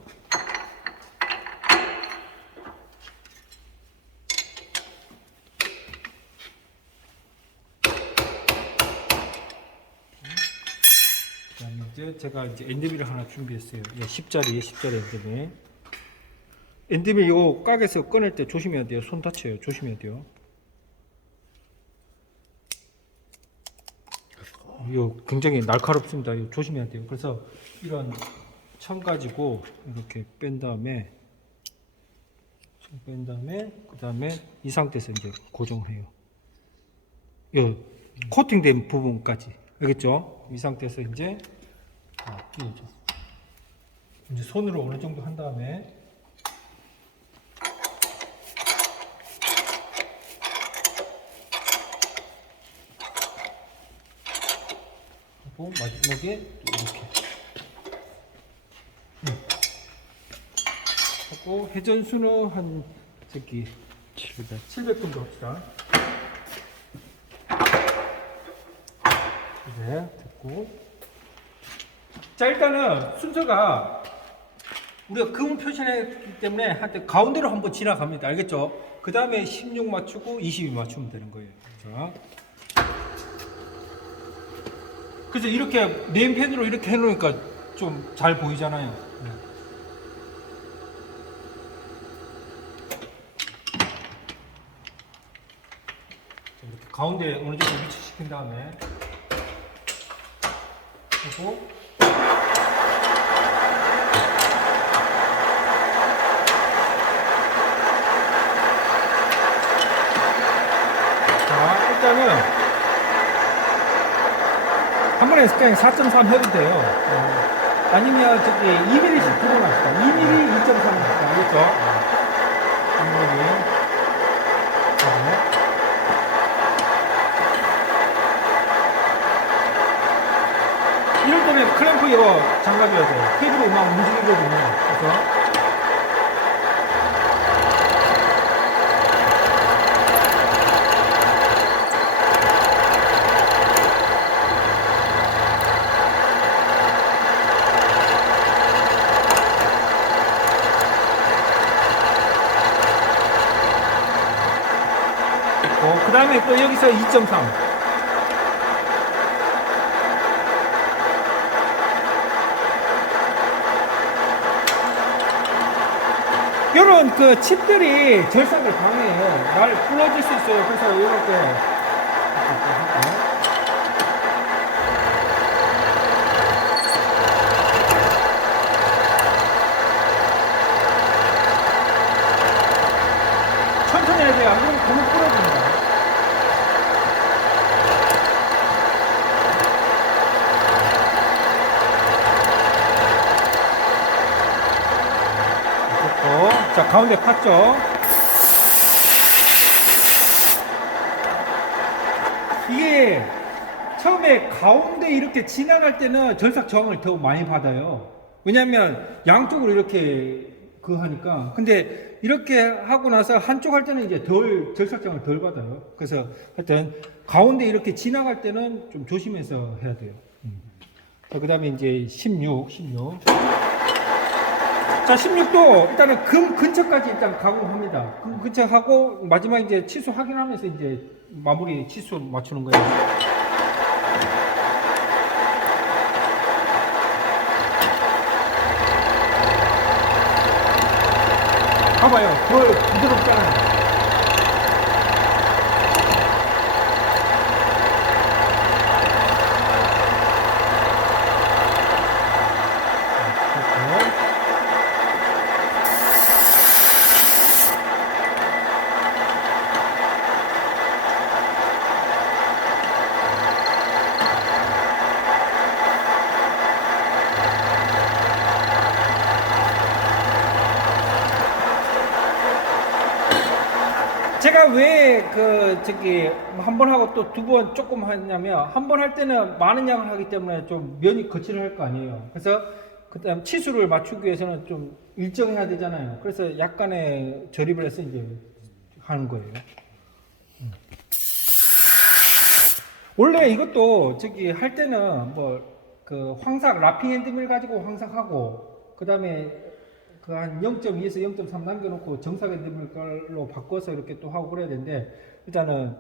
그다음에 이제 제가 이제 엔드밀을 하나 준비했어요. 10짜리 엔드밀. 엔드밀 이거 깍에서 꺼낼 때 조심해야 돼요. 손 다쳐요. 조심해야 돼요. 이거 굉장히 날카롭습니다. 이거 조심해야 돼요. 그래서 이런 천 가지고 이렇게 뺀 다음에 그 다음에 이 상태에서 이제 고정을 해요. 이 코팅된 부분까지 알겠죠? 이 상태에서 이제 끼워줘. 이제 손으로 어느 정도 한 다음에 하고 마지막에 이렇게 하고 회전수는 한 저기 700 정도 합시다. 네, 됐고. 자, 일단은 순서가 우리가 금을 표시했기 때문에 한때 가운데로 한번 지나갑니다. 알겠죠? 그 다음에 16 맞추고 22 맞추면 되는 거예요. 자. 그래서 이렇게 네임펜으로 이렇게 해놓으니까 좀 잘 보이잖아요. 이렇게 가운데 어느 정도 위치시킨 다음에 그리고 자 일단은 한 번에 그냥 4.3 해도 돼요. 아니면 저기 2mm씩 들어놨다. 2mm 2.3 알겠죠? 2mm. 이럴 때는 클램프 이거 장갑이어야 돼요. 테이블이 막 움직이거든요. 그래서 그 다음에 또 여기서 2.3 이런 그 칩들이 절삭을 강해요. 날 부러질 수 있어요. 그래서 이렇게 천천히 해야 돼요. 안 그러면 너무 부러집니다. 자, 가운데 팠죠? 이게 처음에 가운데 이렇게 지나갈 때는 절삭 저항을 더 많이 받아요. 왜냐면 양쪽으로 이렇게 하니까. 근데 이렇게 하고 나서 한쪽 할 때는 이제 절삭 저항을 덜 받아요. 그래서 하여튼 가운데 이렇게 지나갈 때는 좀 조심해서 해야 돼요. 자, 그 다음에 이제 16. 자, 16도 일단은 금 근처까지 일단 가공합니다. 금 근처 하고 마지막 이제 치수 확인하면서 이제 마무리 치수 맞추는 거예요. 봐봐요. 덜 부드럽잖아요. 제가 왜 그 저기 한 번 하고 또 두 번 조금 하냐면 한 번 할 때는 많은 양을 하기 때문에 좀 면이 거칠을 할 거 아니에요. 그래서 그다음 치수를 맞추기 위해서는 좀 일정해야 되잖아요. 그래서 약간의 절입을 해서 이제 하는 거예요. 원래 이것도 저기 할 때는 뭐 그 황삭 라핑 핸드밀 가지고 황삭하고 그다음에 그 한 0.2에서 0.3 남겨놓고 정삭 핸드밀로 바꿔서 이렇게 또 하고 그래야 되는데 일단은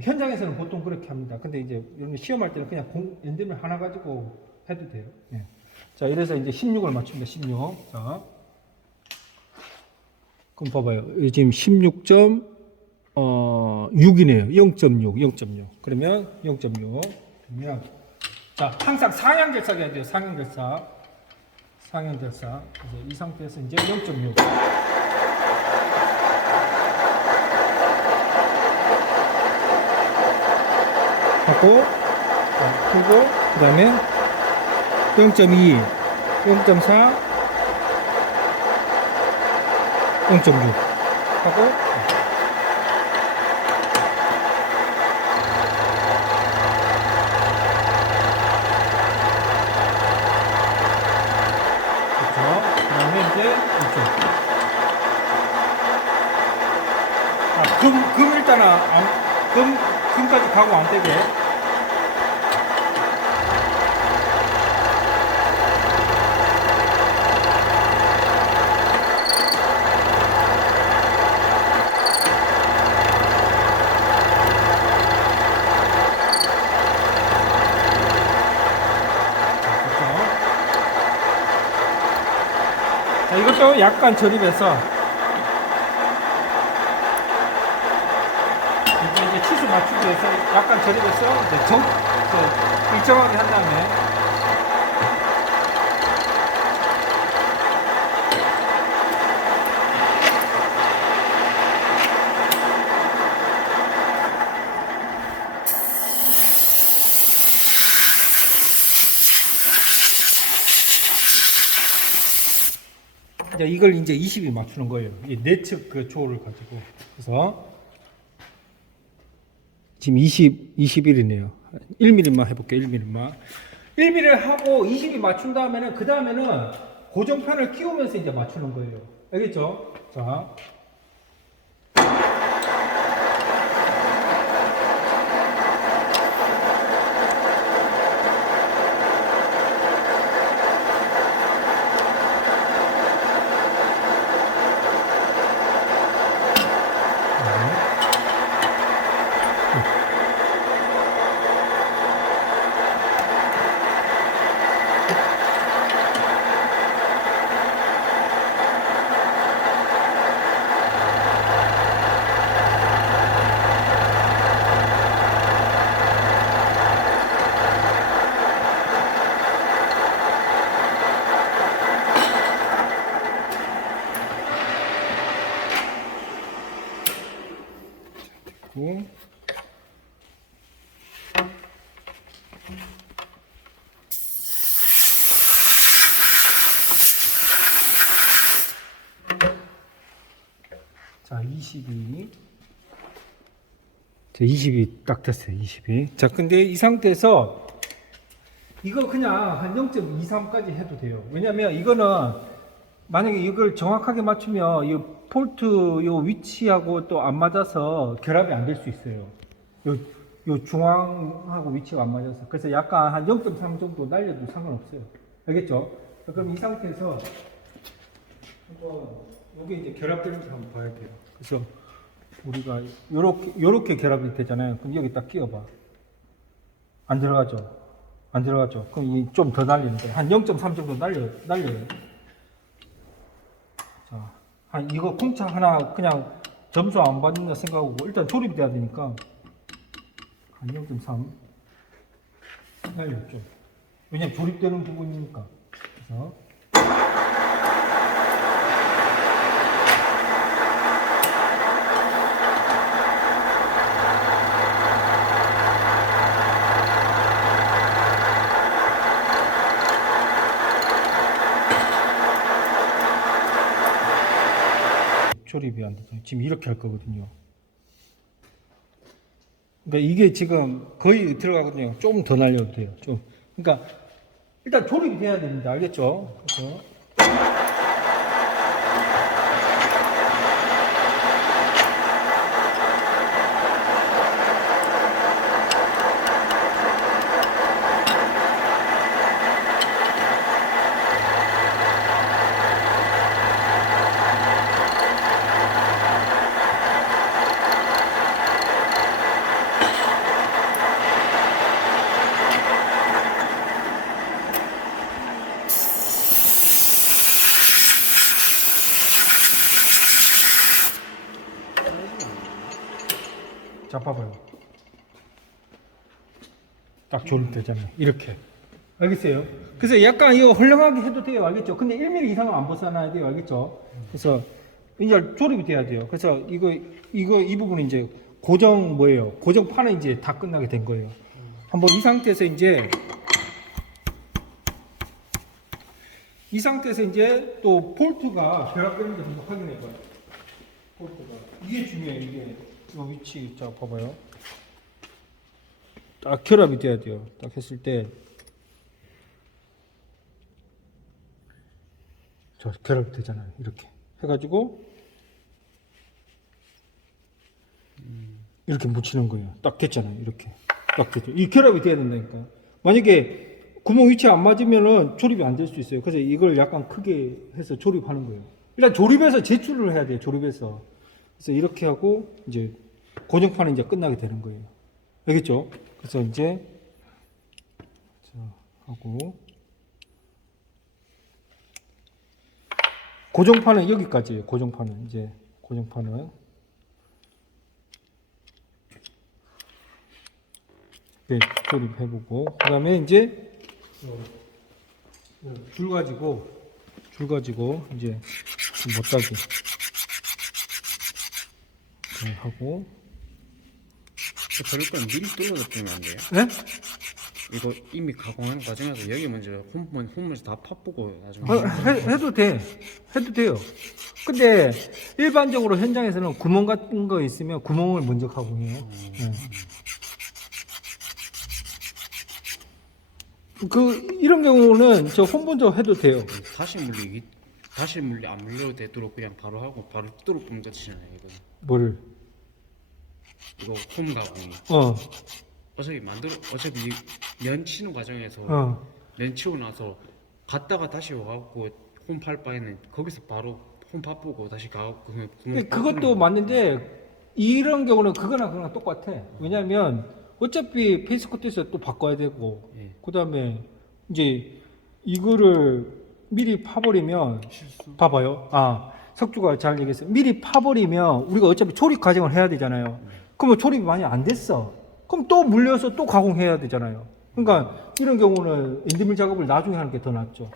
현장에서는 보통 그렇게 합니다. 근데 이제 이런 거 시험할 때는 그냥 핸드밀 하나 가지고 해도 돼요. 네. 자, 이래서 이제 16을 맞춥니다. 16. 자, 그럼 봐봐요. 여기 지금 16.6이네요. 0.6, 0.6. 그러면 0.6. 그러면 자, 항상 상향결삭 해야 돼요. 상향결삭. 상향결삭. 그래서 이 상태에서 이제 0.6. 하고, 풀고, 그 다음에 0.2, 0.4, 0.6 하고, 금 일단은 금까지 가고 안 되게. 자, 이것도 약간 절입해서 이제 치수 맞추기 위해서 약간 절입해서 이제 일정하게 한 다음에 이걸 이제 20이 맞추는 거예요. 이 내측 그 조를 가지고. 그래서 지금 21이네요. 1mm만 해볼게요. 1mm만. 1mm를 하고 20이 맞춘 다음에는 그 다음에는 고정판을 끼우면서 이제 맞추는 거예요. 알겠죠? 자. 자, 22. 자, 20이 딱 됐어요. 20이. 자, 근데 이 상태에서 이거 그냥 한 0.23까지 해도 돼요. 왜냐면 이거는 만약에 이걸 정확하게 맞추면 이 폴트 요 위치하고 또 안 맞아서 결합이 안 될 수 있어요. 요 중앙하고 위치가 안 맞아서. 그래서 약간 한 0.3 정도 날려도 상관없어요. 알겠죠? 그럼 이 상태에서 한번 여기 이제 결합되는지 한번 봐야 돼요. 그래서 우리가 요렇게 결합이 되잖아요. 그럼 여기 딱 끼워봐. 안 들어가죠? 안 들어가죠? 그럼 좀 더 날리는데 한 0.3 정도 날려요. 자, 한 이거 콩차 하나 그냥 점수 안 받는다 생각하고 일단 조립이 돼야 되니까 한 0.3 날렸죠. 왜냐면 조립되는 부분이니까. 그래서 조립이 안 되죠. 지금 이렇게 할 거거든요. 그러니까 이게 지금 거의 들어가거든요. 좀 더 날려도 돼요. 좀. 그러니까 일단 조립이 돼야 됩니다. 알겠죠? 그래서 자, 봐봐요. 딱 조립되잖아요. 이렇게. 알겠어요? 그래서 약간 이거 헐렁하게 해도 돼요. 알겠죠? 근데 1mm 이상은 안 벗어나야 돼요. 알겠죠? 그래서 이제 조립이 돼야 돼요. 그래서 이 부분은 이제 고정 뭐예요? 고정판은 이제 다 끝나게 된 거예요. 한번 이 상태에서 이제 또 볼트가 결합되는지 한번 확인해 봐요. 볼트가. 이게 중요해요. 이게. 이 위치, 자, 봐봐요. 딱 결합이 돼야 돼요. 딱 했을 때. 저 결합이 되잖아요. 이렇게. 해가지고, 이렇게 묻히는 거예요. 딱 됐잖아요. 이렇게. 딱 됐죠. 이 결합이 돼야 된다니까요. 만약에 구멍 위치 안 맞으면은 조립이 안 될 수 있어요. 그래서 이걸 약간 크게 해서 조립하는 거예요. 일단 조립해서 제출을 해야 돼요. 조립해서. 그래서 이렇게 하고 이제 고정판은 이제 끝나게 되는 거예요. 알겠죠? 그래서 이제 자, 하고 고정판은 여기까지예요. 고정판은 이제 고정판은 네, 조립해보고 그다음에 이제 줄 가지고 이제 못따기 하고 저럴 거는 미리 뚫어서 뿌리면 안 돼요? 네? 이거 이미 가공하는 과정에서 여기 먼저 홈문에서 다 파보고 나중에 해도 돼요. 근데 일반적으로 현장에서는 구멍 같은 거 있으면 구멍을 먼저 가공해요. 네. 이런 경우는 저 홈본저 해도 돼요. 다시 물리 안 물려도 되도록 그냥 바로 하고 바로 뚫어 뿌리면 끝이잖아요. 이거 뭐를? 이거 홈 가공이 어차피 면 치는 과정에서 면 치고 나서 갔다가 다시 와갖고 홈 팔 바에는 거기서 바로 홈 파보고 다시 가갖고 그것도 맞는데 이런 경우는 그거랑 똑같아. 왜냐면 어차피 페이스코트에서 또 바꿔야 되고 예. 그다음에 이제 이거를 미리 파버리면 봐봐요. 석주가 잘 얘기했어요. 미리 파버리면 우리가 어차피 조립 과정을 해야 되잖아요. 그러면 조립이 많이 안 됐어. 그럼 또 물려서 또 가공해야 되잖아요. 그러니까 이런 경우는 엔드밀 작업을 나중에 하는 게 더 낫죠.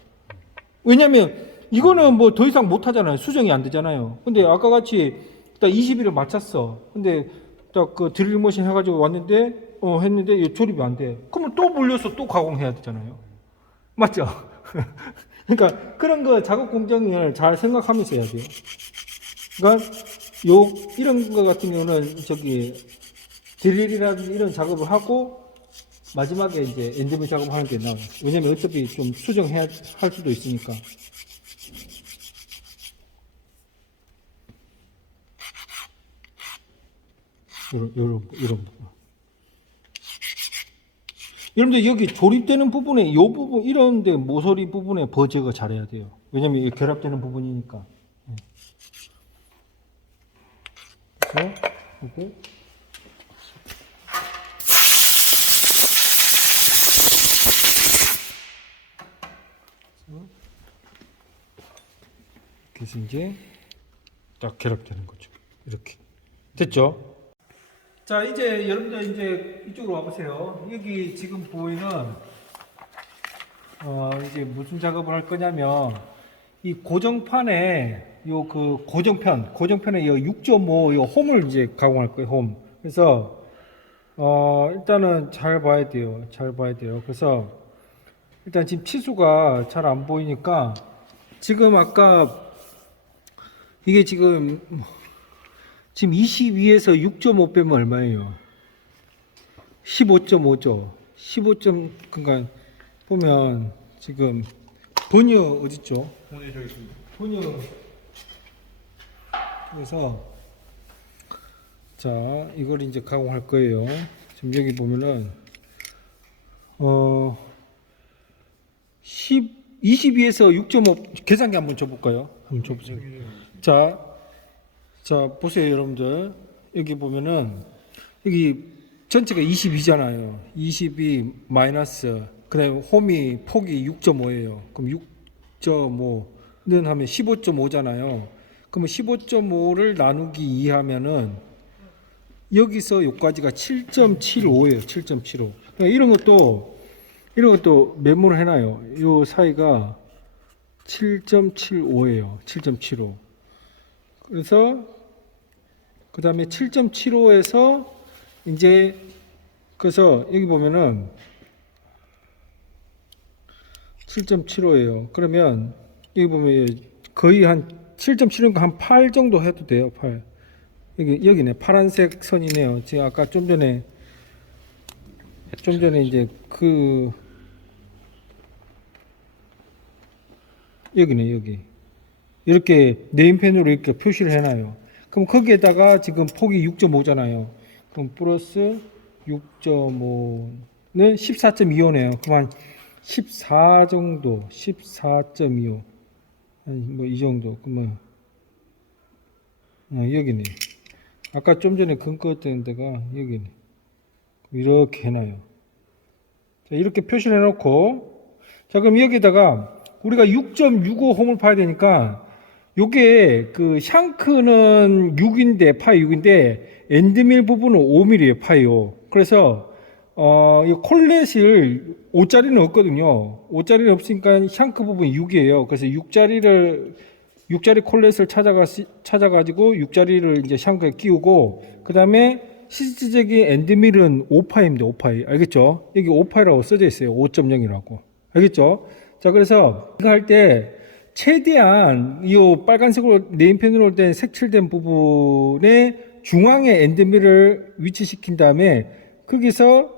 왜냐면 이거는 뭐 더 이상 못 하잖아요. 수정이 안 되잖아요. 근데 아까 같이 딱 20일을 맞췄어. 근데 딱 그 드릴 머신 해가지고 왔는데 했는데 조립이 안 돼. 그러면 또 물려서 또 가공해야 되잖아요. 맞죠? 그러니까 그런 거 작업 공정을 잘 생각하면서 해야 돼요. 그러니까 이런 거 같은 경우는 드릴이라든지 이런 작업을 하고 마지막에 이제 엔드밀 작업하는 게 나와요. 왜냐면 어차피 좀 수정해야 할 수도 있으니까. 이런 부분. 여러분들 여기 조립되는 부분에 이 부분 이런데 모서리 부분에 제거 잘해야 돼요. 왜냐면 이게 결합되는 부분이니까. 그래서 이렇게 그래서 이제 딱 결합되는 거죠. 이렇게 됐죠? 자, 이제 여러분들 이제 이쪽으로 와보세요. 여기 지금 보이는 이제 무슨 작업을 할 거냐면 이 고정판에 고정편에 이 6.5 이 홈을 이제 가공할 거예요. 홈. 그래서 일단은 잘 봐야 돼요. 그래서 일단 지금 치수가 잘 안 보이니까 지금 아까 이게 지금 22에서 6.5 빼면 얼마예요? 15.5죠. 15. 그러니까 보면 지금 버니어 어딨죠? 오늘 저기 있습니다. 버니어. 그래서 자 이걸 이제 가공할 거예요. 지금 여기 보면은 22에서 6.5 계산기 한번 줘볼까요? 한번 줘보세요. 자 보세요 여러분들. 여기 보면은 여기 전체가 22잖아요. 22 마이너스 그다음에 홈이 폭이 6.5예요. 그럼 6.5는 하면 15.5잖아요. 그러면 15.5를 나누기 2 하면은 여기서 여기까지가 7.75예요. 7.75. 그러니까 이런 것도 메모를 해놔요. 요 사이가 7.75예요. 7.75. 그래서 그 다음에 7.75에서 이제 그래서 여기 보면은 7.75예요. 그러면 여기 보면 거의 한 7.75니까 한 8 정도 해도 돼요. 8. 여기네. 파란색 선이네요. 제가 아까 좀 전에 이제 여기네. 여기. 이렇게 네임펜으로 이렇게 표시를 해놔요. 그럼 거기에다가 지금 폭이 6.5잖아요. 그럼 플러스 6.5는 14.25네요. 그럼 한 14 정도, 14.25. 뭐 이 정도. 그러면 여기네. 아까 좀 전에 근거했던 데가 여기네. 이렇게 해놔요. 자, 이렇게 표시를 해놓고, 자, 그럼 여기다가 우리가 6.65 홈을 파야 되니까, 요게 그 샹크는 6인데, 파이 6인데, 엔드밀 부분은 5mm예요, 파이요. 그래서, 이 콜렛을 5짜리는 없거든요. 5짜리는 없으니까 샹크 부분이 6이에요. 그래서 6짜리 콜렛을 찾아가지고 6짜리를 이제 샹크에 끼우고, 그 다음에 실질적인 엔드밀은 5파입니다. 5파이. 알겠죠? 여기 5파이라고 써져 있어요. 5.0이라고. 알겠죠? 자, 그래서 이거 할 때 최대한 이 빨간색으로 네임펜으로 된 색칠된 부분의 중앙에 엔드밀을 위치시킨 다음에 거기서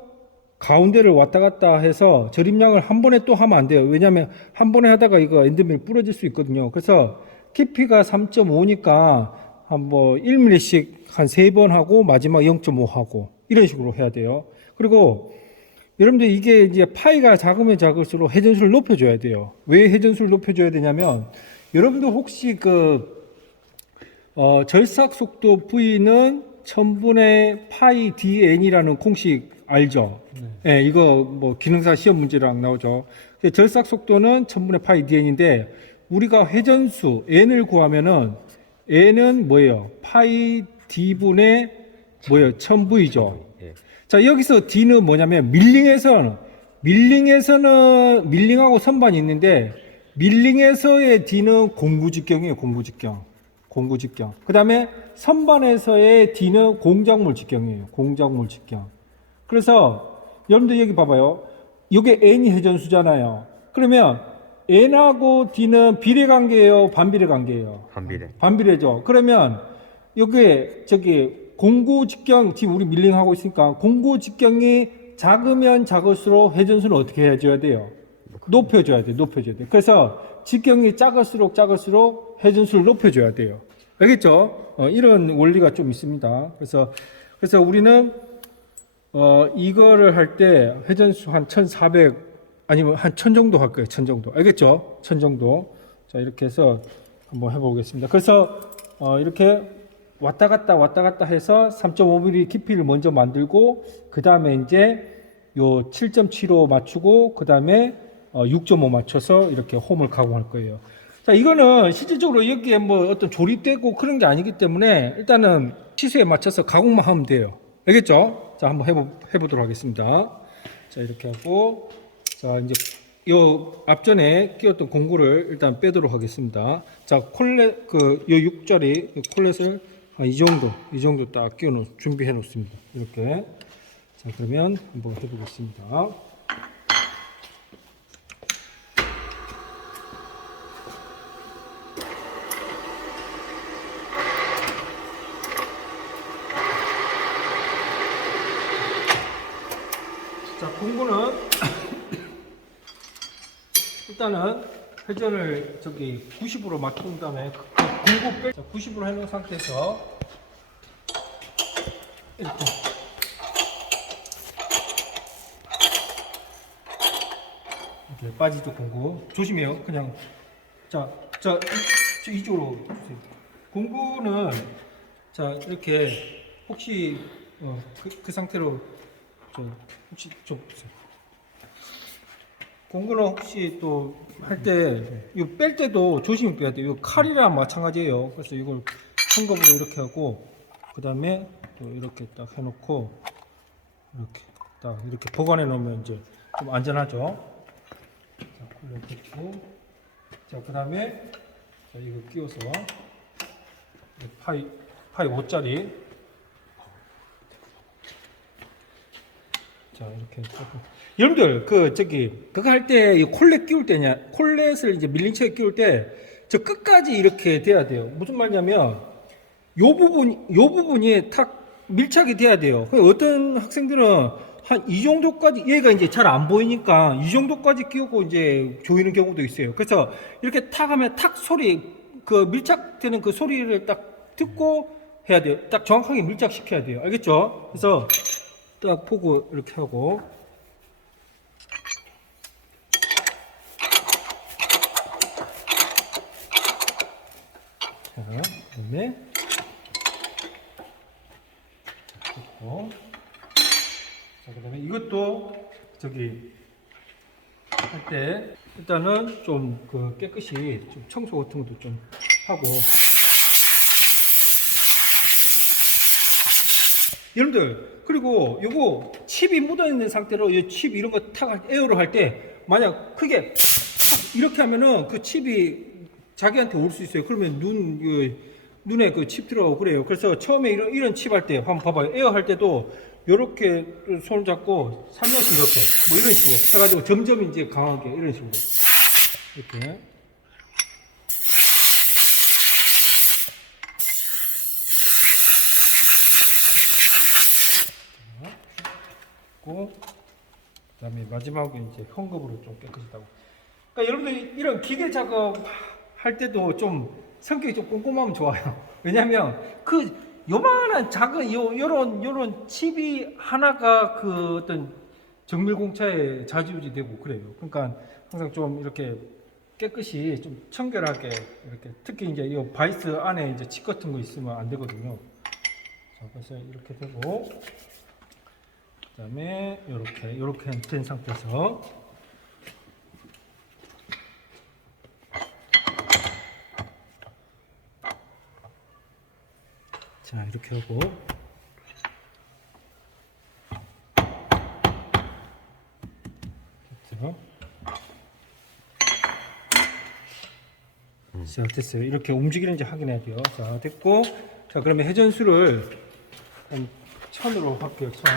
가운데를 왔다 갔다 해서 절임량을 한 번에 또 하면 안 돼요. 왜냐하면 한 번에 하다가 이거 엔드밀 부러질 수 있거든요. 그래서 깊이가 3.5니까 한 뭐 1mm씩 한 3번 하고 마지막 0.5 하고 이런 식으로 해야 돼요. 그리고 여러분들 이게 이제 파이가 작으면 작을수록 회전수를 높여줘야 돼요. 왜 회전수를 높여줘야 되냐면 여러분들 혹시 절삭 속도 V는 1000분의 파이 dn이라는 공식 알죠? 네. 이거 뭐 기능사 시험 문제랑 나오죠. 절삭 속도는 1000분의 파이 dn인데 우리가 회전수 n을 구하면은 n은 뭐예요? 파이 d분의 뭐예요? 1000V죠. 예. 자, 여기서 d는 뭐냐면 밀링하고 선반이 있는데 밀링에서의 d는 공구직경이에요. 공구직경. 그 다음에 선반에서의 d는 공작물 직경이에요. 공작물 직경. 그래서 여러분들 여기 봐봐요. 이게 n이 회전수잖아요. 그러면 n하고 d는 비례 관계예요, 반비례 관계예요? 반비례. 반비례죠. 그러면 여기에 공구 직경, 지금 우리 밀링하고 있으니까 공구 직경이 작으면 작을수록 회전수는 어떻게 해줘야 돼요? 높여줘야 돼. 그래서 직경이 작을수록 회전수를 높여줘야 돼요. 알겠죠? 이런 원리가 좀 있습니다. 그래서 우리는 이거를 할 때 회전수 한 1400 아니면 한 1000 정도 할 거예요. 1000 정도. 알겠죠? 1000 정도. 자, 이렇게 해서 한번 해보겠습니다. 그래서 이렇게 왔다 갔다 해서 3.5mm 깊이를 먼저 만들고 그 다음에 이제 요 7.75 맞추고 그 다음에 6.5 맞춰서 이렇게 홈을 가공할 거예요. 자, 이거는 실질적으로 여기에 뭐 어떤 조립되고 그런 게 아니기 때문에 일단은 치수에 맞춰서 가공만 하면 돼요. 알겠죠? 자, 한번 해보도록 하겠습니다. 자, 이렇게 하고 자, 이제 요 앞전에 끼웠던 공구를 일단 빼도록 하겠습니다. 자, 요 6짜리 콜렛을 한 이 정도 딱 준비해 놓습니다. 이렇게. 자, 그러면 한번 해보겠습니다. 자, 공구는 일단은 회전을 저기 90으로 맞춘 다음에 공구 빼. 자, 90으로 해놓은 상태에서 이렇게. 이렇게 빠지죠, 공구. 조심해요. 그냥 자, 이쪽으로 주세요. 공구는 자 이렇게 혹시 그 상태로 혹시 좀 보세요. 공구는 혹시 또 할 때 이거 뺄 때도 조심히 빼야 돼요. 이거 칼이랑 마찬가지예요. 그래서 이걸 한겹으로 이렇게 하고 그 다음에 또 이렇게 딱 해놓고 이렇게 딱 이렇게 보관해 놓으면 이제 좀 안전하죠. 자, 콜레 고 자, 그 다음에 이거 끼워서 파이 5짜리 자 이렇게 여러분들 그거 할 때 콜렛 끼울 때냐 콜렛을 이제 밀린체에 끼울 때 저 끝까지 이렇게 돼야 돼요. 무슨 말이냐면 요 부분이 탁 밀착이 돼야 돼요. 어떤 학생들은 한 이 정도까지 얘가 이제 잘 안 보이니까 이 정도까지 끼우고 이제 조이는 경우도 있어요. 그래서 이렇게 탁 하면 탁 소리 그 밀착되는 그 소리를 딱 듣고 해야 돼요. 딱 정확하게 밀착시켜야 돼요. 알겠죠? 그래서 딱 보고 이렇게 하고 자, 그다음에 자, 그다음에 이것도 저기 할 때 일단은 좀 그 깨끗이 좀 청소 같은 것도 좀 하고 여러분들 그리고 요거 칩이 묻어 있는 상태로 이 칩 이런 거 탁 에어로 할 때 만약 크게 이렇게 하면은 그 칩이 자기한테 올 수 있어요. 그러면 눈에 그 칩 들어가고 그래요. 그래서 처음에 이런 칩 할 때 한번 봐봐요. 에어 할 때도 요렇게 손 잡고 살며시 이렇게 뭐 이런 식으로 해가지고 점점 이제 강하게 이런 식으로 이렇게 고 그다음에 마지막에 이제 헝겊으로 좀 깨끗하다고. 그러니까 여러분들 이런 기계 작업 할 때도 좀 성격이 좀 꼼꼼하면 좋아요. 왜냐하면 그 요만한 작은 요런 칩이 하나가 그 어떤 정밀 공차에 좌지우지 되고 그래요. 그러니까 항상 좀 이렇게 깨끗이 좀 청결하게 이렇게 특히 이제 이 바이스 안에 이제 칩 같은 거 있으면 안 되거든요. 자, 그래서 이렇게 되고 그다음에 요렇게 된 상태에서 자 이렇게 하고 됐죠? 자 됐어요. 이렇게 움직이는지 확인해야 돼요. 자 됐고 자 그러면 회전수를 한 1000으로 할게요. 1000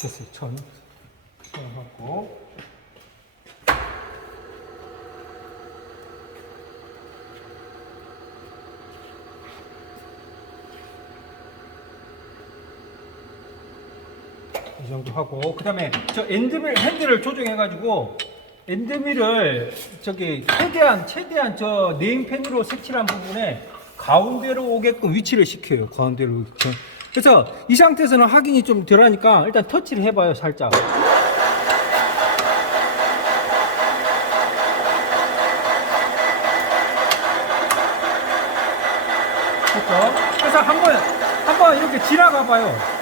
됐어요. 1000 하고 이 정도 하고 그 다음에 저 엔드밀 핸들을 조정해 가지고 엔드밀을 저기 최대한 저 네임펜으로 색칠한 부분에 가운데로 오게끔 위치를 시켜요. 가운데로 그래서 이 상태에서는 확인이 좀 덜하니까 일단 터치를 해봐요. 살짝 됐죠? 그래서 한번 이렇게 지나가봐요.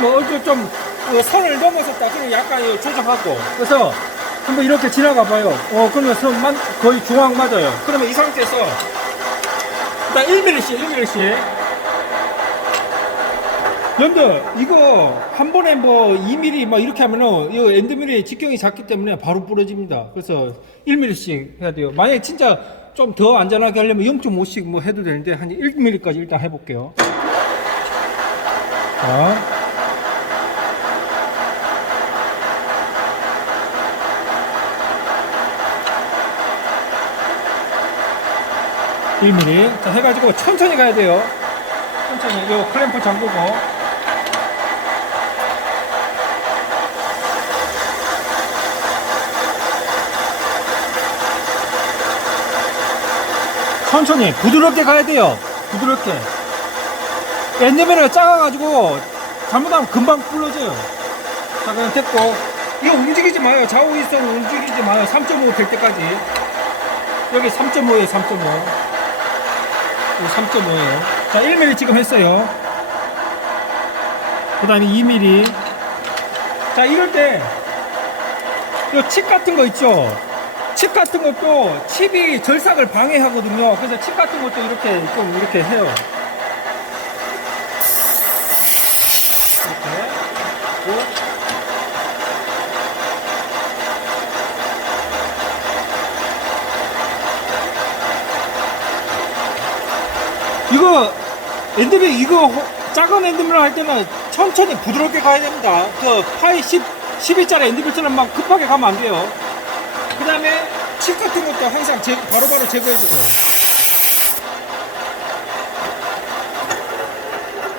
뭐 얼굴 좀 선을 넘어섰다 그러면 약간 조정하고 그래서 한번 이렇게 지나가봐요. 그러면 선만 거의 중앙 맞아요. 그러면 이 상태에서 일단 1mm씩 여러분들 이거 한 번에 뭐 2mm 막 이렇게 하면은 이 엔드밀이 직경이 작기 때문에 바로 부러집니다. 그래서 1mm씩 해야 돼요. 만약에 진짜 좀 더 안전하게 하려면 0.5씩 뭐 해도 되는데 한 1mm까지 일단 해볼게요. 자. 자, 해가지고 천천히 가야 돼요. 천천히 요 클램프 잠그고. 천천히 부드럽게 가야 돼요. 부드럽게. 엔드미러가 작아가지고 잘못하면 금방 불러져요. 자, 그럼 됐고. 이거 움직이지 마요. 좌우 이성 움직이지 마요. 3.5 될 때까지. 여기 3.5에요. 3.5. 여기 3.5에요. 자, 1mm 지금 했어요. 그 다음에 2mm. 자, 이럴 때, 요 칩 같은 거 있죠? 칩 같은 것도 칩이 절삭을 방해하거든요. 그래서 칩 같은 것도 이렇게 좀 이렇게 해요. 이렇게. 이거 엔드밀 이거 작은 엔드밀 할 때는 천천히 부드럽게 가야 됩니다. 그 파이 12짜리 엔드밀처럼 막 급하게 가면 안 돼요. 그 다음에 칩 같은 것도 항상 바로바로 제거해주고.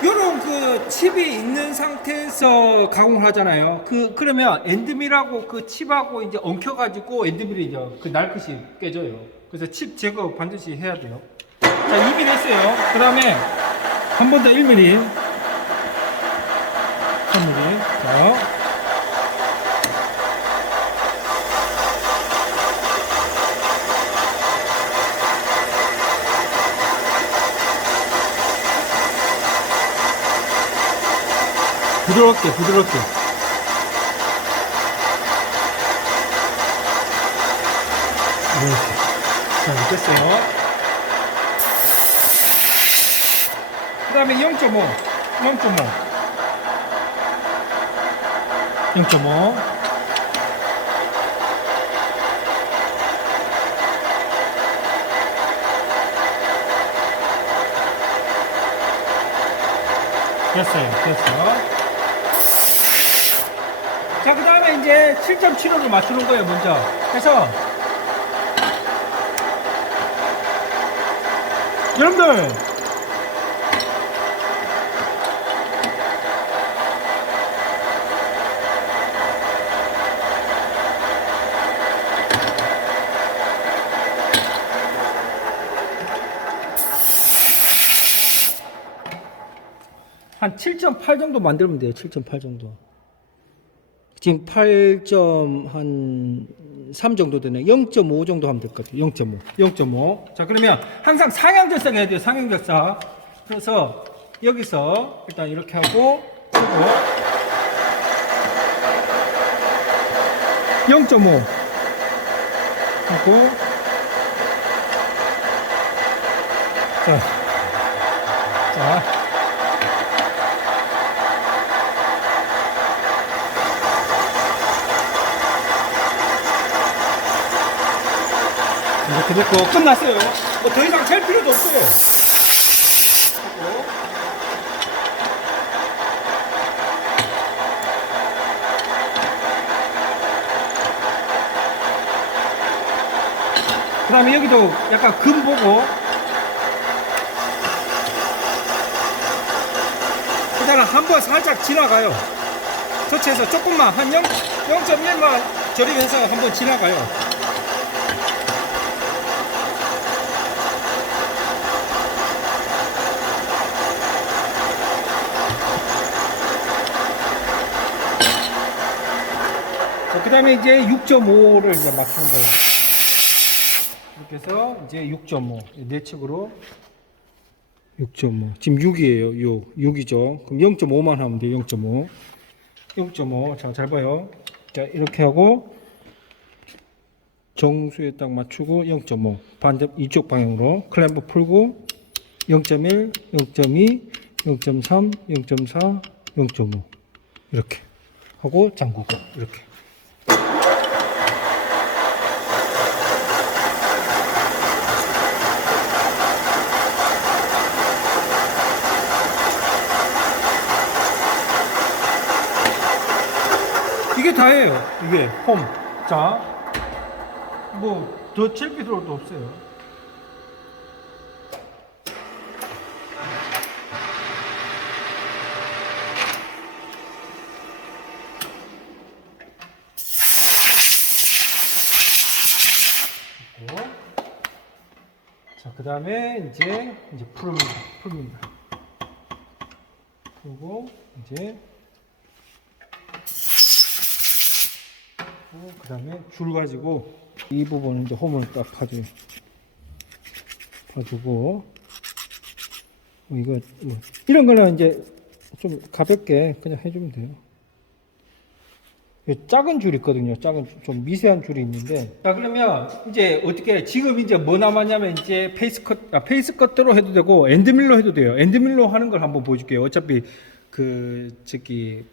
요런 그 칩이 있는 상태에서 가공을 하잖아요. 그러면 엔드밀하고 그 칩하고 이제 엉켜가지고 엔드밀이 이제 그 날것이 깨져요. 그래서 칩 제거 반드시 해야 돼요. 자, 2mm 했어요. 그 다음에 한 번 더 1mm. 3mm. 자. 부드럽게. 이렇게. 자, 이렇게 됐어요. 그 다음에 0.5 됐어요. 자, 그 다음에 이제 7.75를 맞추는 거예요, 먼저. 그래서 여러분들 한 7.8 정도 만들면 돼요. 7.8 정도. 지금 8.3 정도 되네. 0.5 정도 하면 될 것 같아요. 0.5. 자, 그러면 항상 상향절삭 해야 돼요. 상향절삭. 그래서 여기서 일단 이렇게 하고 0.5 하고 자. 이렇게 됐고 끝났어요. 뭐 더 이상 잴 필요도 없어요. 그 다음에 여기도 약간 금 보고 그다음에 한번 살짝 지나가요. 터치해서 조금만 한 0.1만 조립해서 한번 지나가요. 그 다음에 이제 6.5를 이제 맞추는 거예요. 이렇게 해서 이제 6.5. 내측으로 6.5. 지금 6이에요. 6이죠. 그럼 0.5만 하면 돼요. 0.5. 0.5. 자, 잘 봐요. 자, 이렇게 하고 정수에 딱 맞추고 0.5. 반대 이쪽 방향으로 클램프 풀고 0.1, 0.2, 0.3, 0.4, 0.5. 이렇게 하고 잠그고 이렇게. 이게 다예요. 이게 홈. 자, 뭐 더 칠 필요도 없어요. 그 다음에 이제 풀입니다. 그리고 이제 그 다음에 줄 가지고 이 부분은 이제 홈을 딱 파주고 이거 이런 거는 이제 좀 가볍게 그냥 해주면 돼요. 작은 줄이 있거든요. 작은 좀 미세한 줄이 있는데. 자, 그러면 이제 어떻게 지금 이제 뭐 남았냐면 이제 페이스 커트로 해도 되고 엔드밀로 해도 돼요. 엔드밀로 하는 걸 한번 보여줄게요. 어차피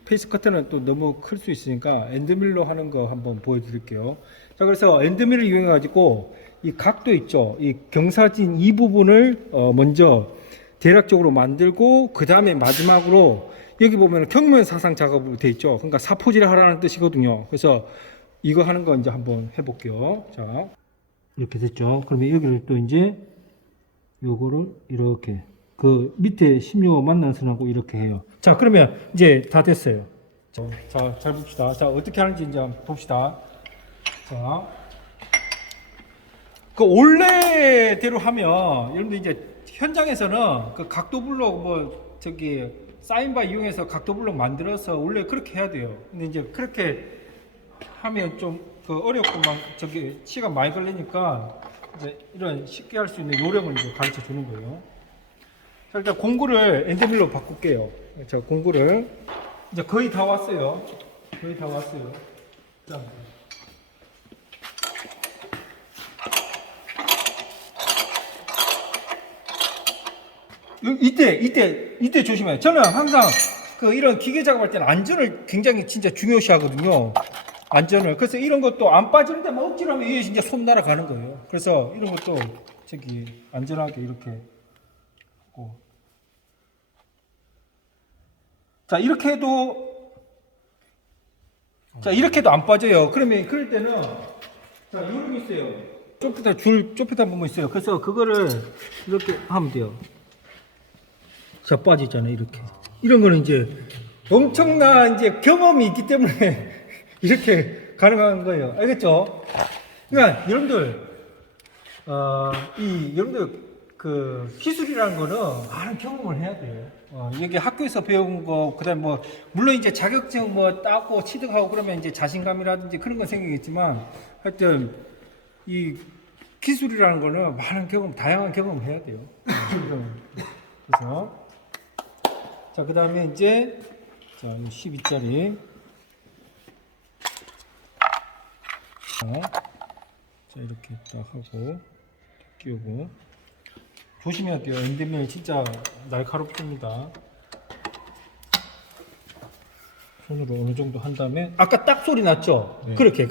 페이스 커트는 또 너무 클 수 있으니까 엔드밀로 하는 거 한번 보여드릴게요. 자, 그래서 엔드밀을 이용해 가지고 이 각도 있죠. 이 경사진 이 부분을 먼저 대략적으로 만들고 그 다음에 마지막으로 여기 보면 경면 사상 작업으로 돼 있죠. 그러니까 사포질을 하라는 뜻이거든요. 그래서 이거 하는 거 이제 한번 해볼게요. 자, 이렇게 됐죠. 그러면 여기를 또 이제 요거를 이렇게 그 밑에 16호 만난 선하고 이렇게 해요. 자, 그러면 이제 다 됐어요. 자, 잘 봅시다. 자, 어떻게 하는지 이제 한번 봅시다. 자, 그 원래대로 하면 여러분들 이제 현장에서는 그 각도 블록 사인바 이용해서 각도 블록 만들어서 원래 그렇게 해야 돼요. 근데 이제 그렇게 하면 좀 어렵고 시간 많이 걸리니까 이제 이런 쉽게 할 수 있는 요령을 이제 가르쳐 주는 거예요. 자, 일단 공구를 엔드밀로 바꿀게요. 자, 공구를 이제 거의 다 왔어요. 자. 이때 조심해요. 저는 항상 이런 기계 작업할 때는 안전을 굉장히 진짜 중요시 하거든요. 안전을. 그래서 이런 것도 안 빠지는데 막 억지로 하면 이게 진짜 손 날아가는 거예요. 그래서 이런 것도 안전하게 이렇게 하고. 자, 이렇게 해도 안 빠져요. 그러면 그럴 때는 자, 요런 게 있어요. 좁히다 보면 있어요. 그래서 그거를 이렇게 하면 돼요. 자, 빠지잖아요. 이렇게. 이런 거는 이제 엄청난 이제 경험이 있기 때문에 이렇게 가능한 거예요. 알겠죠? 그러니까 여러분들 기술이라는 거는 많은 경험을 해야 돼요. 여기 학교에서 배운 거, 그다음에 물론 이제 자격증 따고 취득하고 그러면 이제 자신감이라든지 그런 건 생기겠지만 하여튼 이 기술이라는 거는 많은 다양한 경험을 해야 돼요. 그래서 자, 그 다음에 이제 12짜리 자, 이렇게 딱 하고 끼우고 조심해야 돼요. 엔드밀 진짜 날카롭습니다. 손으로 어느 정도 한 다음에 아까 딱 소리 났죠? 네. 그렇게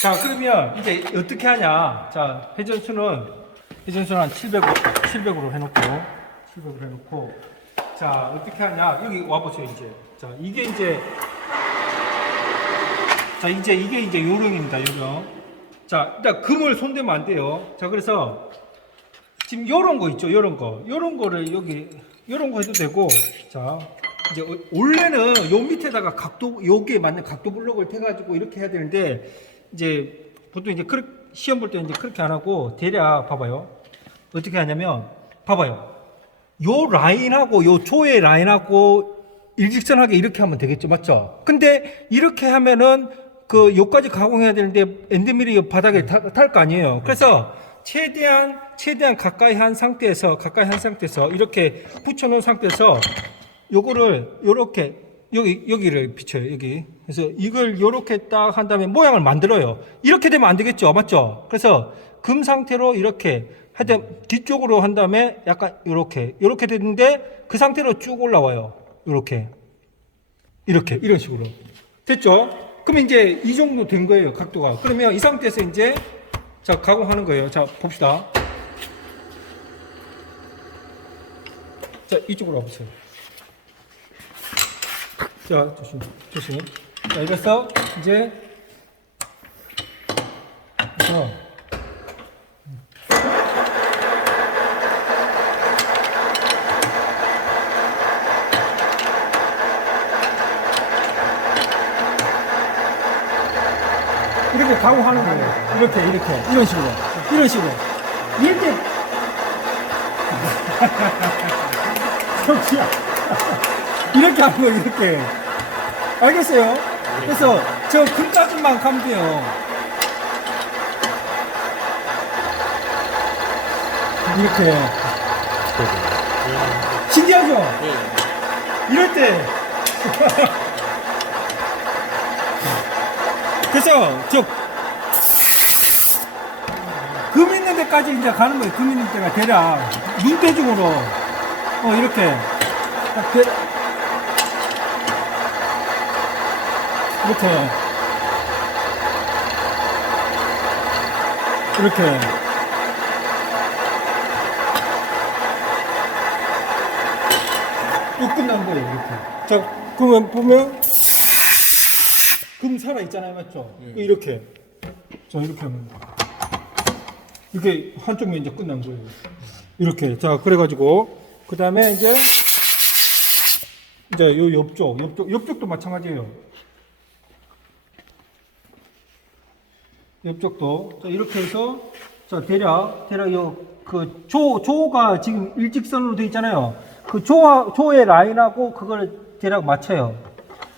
자, 그러면 이제 어떻게 하냐. 자, 회전수는 한 700으로 해놓고 자, 어떻게 하냐. 여기 와보세요. 이제 이게 요령입니다. 요령. 자, 일단 금을 손대면 안 돼요. 자, 그래서 지금 요런 거 있죠. 요런 거를 요런 거 해도 되고. 자, 이제 원래는 요 밑에다가 여기에 맞는 각도 블록을 대가지고 이렇게 해야 되는데 이제 보통 이제 시험 볼 때 이제 그렇게 안 하고 대략 봐봐요. 어떻게 하냐면 봐봐요. 요 라인하고 요 조의 라인하고 일직선하게 이렇게 하면 되겠죠, 맞죠? 근데 이렇게 하면은 요까지 가공해야 되는데 엔드밀이 바닥에 닿을 거 아니에요. 그래서 최대한 가까이 한 상태에서 이렇게 붙여놓은 상태에서 요거를 요렇게 여기를 비춰요. 여기. 그래서 이걸 요렇게 딱 한 다음에 모양을 만들어요. 이렇게 되면 안 되겠죠. 맞죠? 그래서 금 상태로 이렇게 하여튼 뒤쪽으로 한 다음에 약간 요렇게 됐는데 그 상태로 쭉 올라와요. 이런 식으로. 됐죠? 그러면 이제 이 정도 된 거예요. 각도가. 그러면 이 상태에서 이제 자, 가공하는 거예요. 자, 봅시다. 자, 이쪽으로 와보세요. 자, 조심. 자, 이래서 이제 이렇게 가공하는 거예요. 이렇게 이런 식으로 이럴 때 정치야 이렇게 하는 거예요. 이렇게 알겠어요? 그래서 저 금까지만 가면 돼요. 이렇게 신기하죠? 이럴 때 그래서 저 금 있는 데까지 이제 가는 거예요. 금 있는 데가 대략 눈대중으로 이렇게 딱 이렇게 또 끝난 거예요. 이렇게. 자, 그러면 보면 금 살아 있잖아요, 맞죠? 이렇게. 자, 이렇게 하면 이렇게 한쪽 면 이제 끝난 거예요. 이렇게. 자, 그래가지고 그 다음에 이제 요 옆쪽도 마찬가지예요. 옆쪽도 자, 이렇게 해서 자, 대략 그 조가 지금 일직선으로 되어 있잖아요. 그 조의 라인하고 그걸 대략 맞춰요.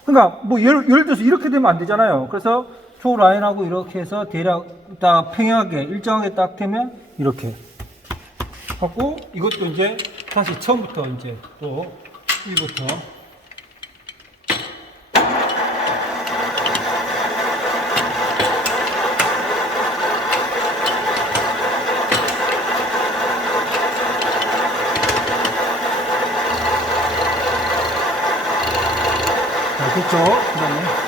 그러니까 뭐 예를 들어서 이렇게 되면 안 되잖아요. 그래서 조 라인하고 이렇게 해서 대략 딱 평행하게 일정하게 딱 되면 이렇게 하고 이것도 이제 다시 처음부터 이제 또 1부터 됐죠? 그 다음에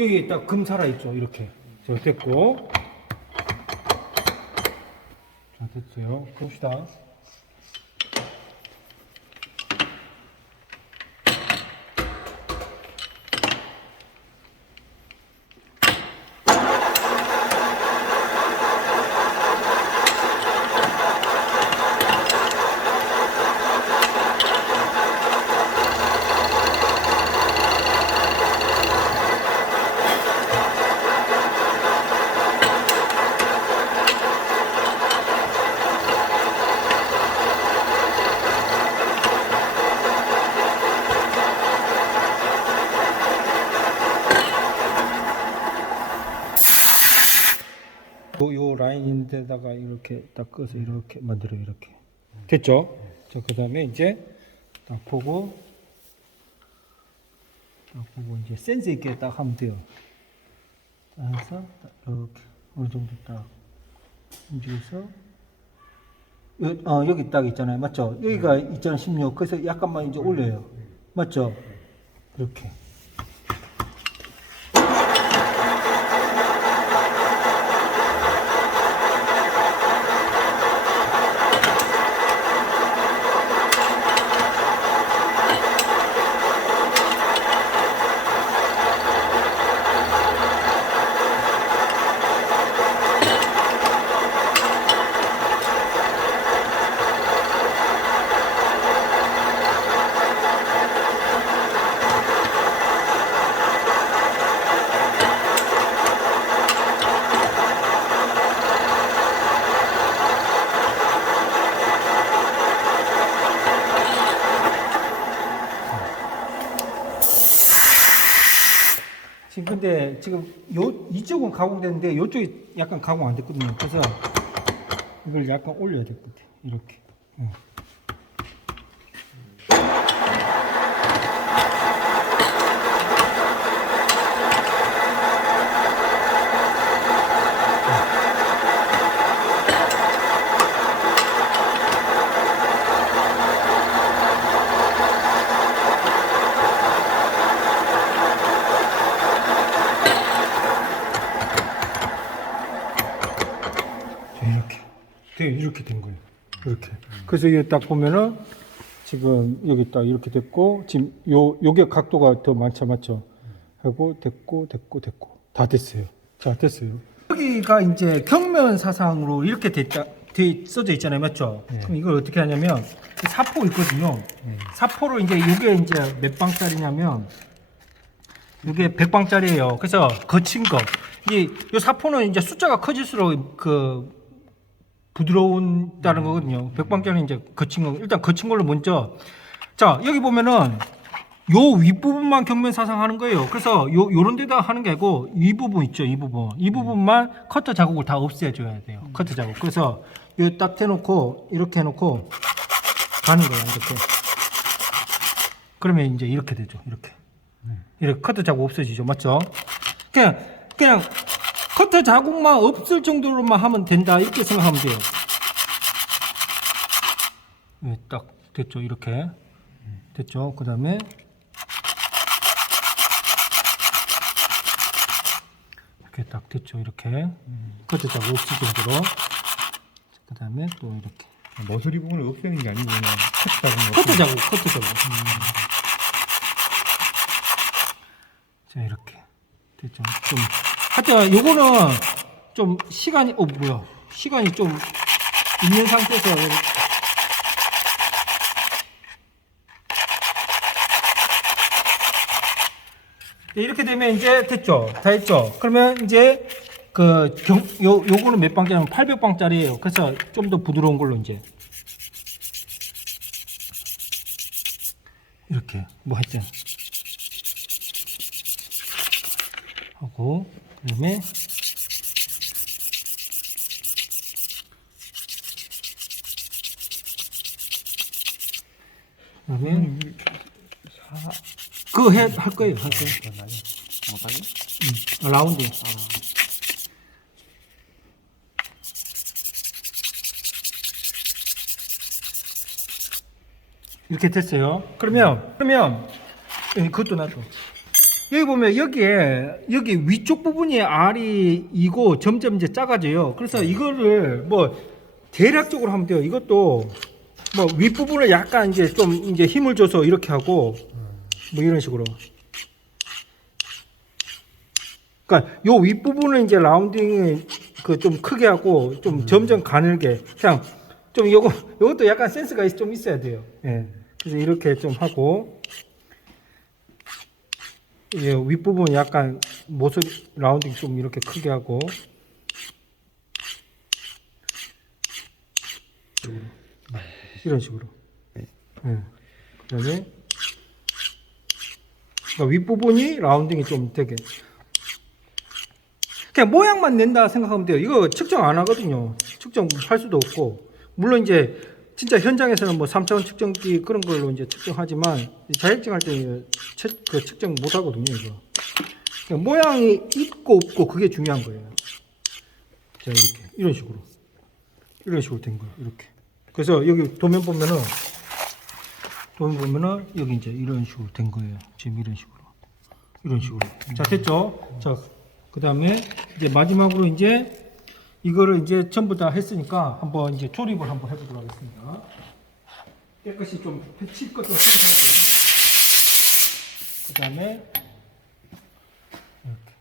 여기 딱 금 살아있죠. 이렇게. 저 됐고. 자, 됐어요. 봅시다. 요 라인인데다가 이렇게 딱 꺼서 이렇게 만들어요. 이렇게 됐죠? 자, 그 다음에 이제 딱 보고 이제 센스 있게 딱 하면 돼요. 그래서 이렇게 어느 정도 딱 움직여서 여기 딱 있잖아요, 맞죠? 여기가 있잖아요, 16. 그래서 약간만 이제 올려요, 맞죠? 이렇게. 근데 지금 이쪽은 가공됐는데 이쪽이 약간 가공 안 됐거든요. 그래서 이걸 약간 올려야 될 것 같아요. 이렇게. 이렇게 된 거예요. 이렇게. 그래서 이게 딱 보면은 지금 여기 딱 이렇게 됐고 지금 요게 각도가 더 많죠, 맞죠? 하고 됐고 다 됐어요. 자, 됐어요. 여기가 이제 경면 사상으로 이렇게 써져 있잖아요, 맞죠? 그럼 이걸 어떻게 하냐면 사포 있거든요. 사포로 이제 이게 이제 몇 방짜리냐면 이게 100방짜리예요. 그래서 거친 거. 이 사포는 이제 숫자가 커질수록 그 부드러운다는 거거든요. 100방짜리 이제 거친 거. 일단 거친 걸로 먼저. 자, 여기 보면은 요 윗부분만 경면 사상하는 거예요. 그래서 요런 데다 하는 게 아니고 이 부분 있죠, 이 부분. 이 부분만 커터 자국을 다 없애줘야 돼요. 커터 자국. 그래서 요 딱 해놓고 이렇게 해놓고 가는 거예요, 이렇게. 그러면 이제 이렇게 되죠, 이렇게. 이렇게 커터 자국 없어지죠, 맞죠? 그냥 커터 자국만 없을 정도로만 하면 된다, 이렇게 생각하면 돼요. 네, 딱 됐죠, 이렇게. 됐죠. 그 다음에 이렇게 딱 됐죠, 이렇게. 커터 자국 없을 정도로. 그 다음에 또 이렇게. 머저리 부분을 없애는 게 아니고 그냥 커터 자국. 자, 이렇게 됐죠. 좀 하여튼 요거는 좀 시간이 시간이 좀 있는 상태에서 이렇게 되면 이제 됐죠. 다 했죠. 그러면 이제 요거는 몇 방짜리냐면 800방짜리예요. 그래서 좀 더 부드러운 걸로 이제 이렇게 뭐 하여튼 하고 그다음에 그거 할 거예요. 라운드. 이렇게 됐어요. 그러면 그것도 놔둬. 여기 보면 여기 위쪽 부분이 알이 이고 점점 이제 작아져요. 그래서 이거를 뭐 대략적으로 하면 돼요. 이것도 뭐 윗부분을 약간 이제 좀 이제 힘을 줘서 이렇게 하고 뭐 이런 식으로. 그러니까 요 윗부분은 이제 라운딩을 그 좀 크게 하고 좀 점점 가늘게 그냥 좀 요것도 약간 센스가 좀 있어야 돼요. 예. 그래서 이렇게 좀 하고 예, 윗부분 약간 모서리 라운딩 좀 이렇게 크게 하고 이런 식으로. 예. 그다음에 그러니까 윗부분이 라운딩이 좀 되게 그냥 모양만 낸다 생각하면 돼요. 이거 측정 안 하거든요. 측정할 수도 없고 물론 이제 진짜 현장에서는 뭐 3차원 측정기 그런 걸로 이제 측정하지만 자격증 할 때 그 측정 못 하거든요. 이거 그냥 모양이 있고 없고 그게 중요한 거예요. 자, 이렇게 이런 식으로 된 거예요. 이렇게. 그래서 여기 도면 보면은 여기 이제 이런 식으로 된 거예요. 지금 이런 식으로. 자, 됐죠? 자, 그 다음에 이제 마지막으로 이제 이거를 이제 전부 다 했으니까 한번 이제 조립을 한번 해보도록 하겠습니다. 깨끗이 좀 칠 것도 해주세요. 그 다음에 이렇게.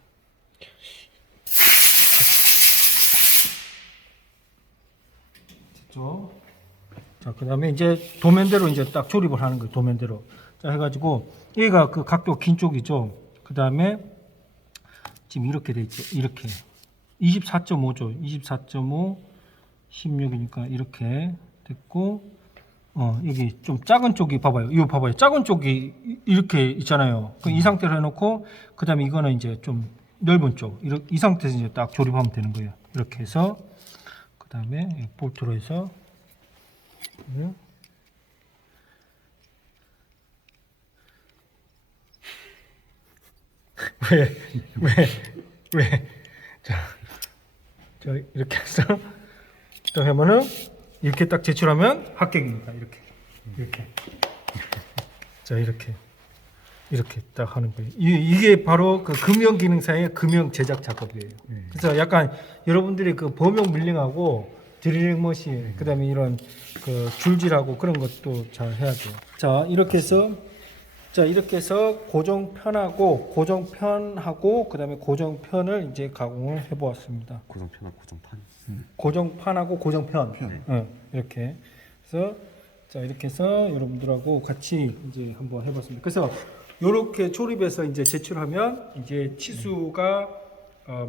됐죠? 자, 그 다음에 이제 도면대로 이제 딱 조립을 하는 거예요. 도면대로. 자, 해가지고 여기가 그 각도 긴 쪽이죠. 그 다음에 지금 이렇게 돼 있죠. 이렇게 24.5죠. 24.5 16이니까 이렇게 됐고 여기 좀 작은 쪽이 봐봐요. 이거 봐봐요. 작은 쪽이 이렇게 있잖아요. 이 상태로 해놓고 그 다음에 이거는 이제 좀 넓은 쪽 이 상태에서 이제 딱 조립하면 되는 거예요. 이렇게 해서 그 다음에 볼트로 해서 왜? 자, 이렇게 해서 또 하면은 이렇게 딱 제출하면 합격입니다. 이렇게. 자, 이렇게 딱 하는 거예요. 이게 바로 그 금형 기능사의 금형 제작 작업이에요. 그래서 약간 여러분들이 그 범용 밀링하고 드리링 머신, 그다음에 이런 그 줄질하고 그런 것도 잘 해야 돼요. 자, 이렇게 해서 고정편하고 그다음에 고정편을 이제 가공을 해 보았습니다. 고정편하고 고정판. 고정판하고 고정편. 이렇게. 그래서 자, 이렇게 해서 여러분들하고 같이 이제 한번 해 봤습니다. 그래서 요렇게 조립해서 이제 제출하면 이제 치수가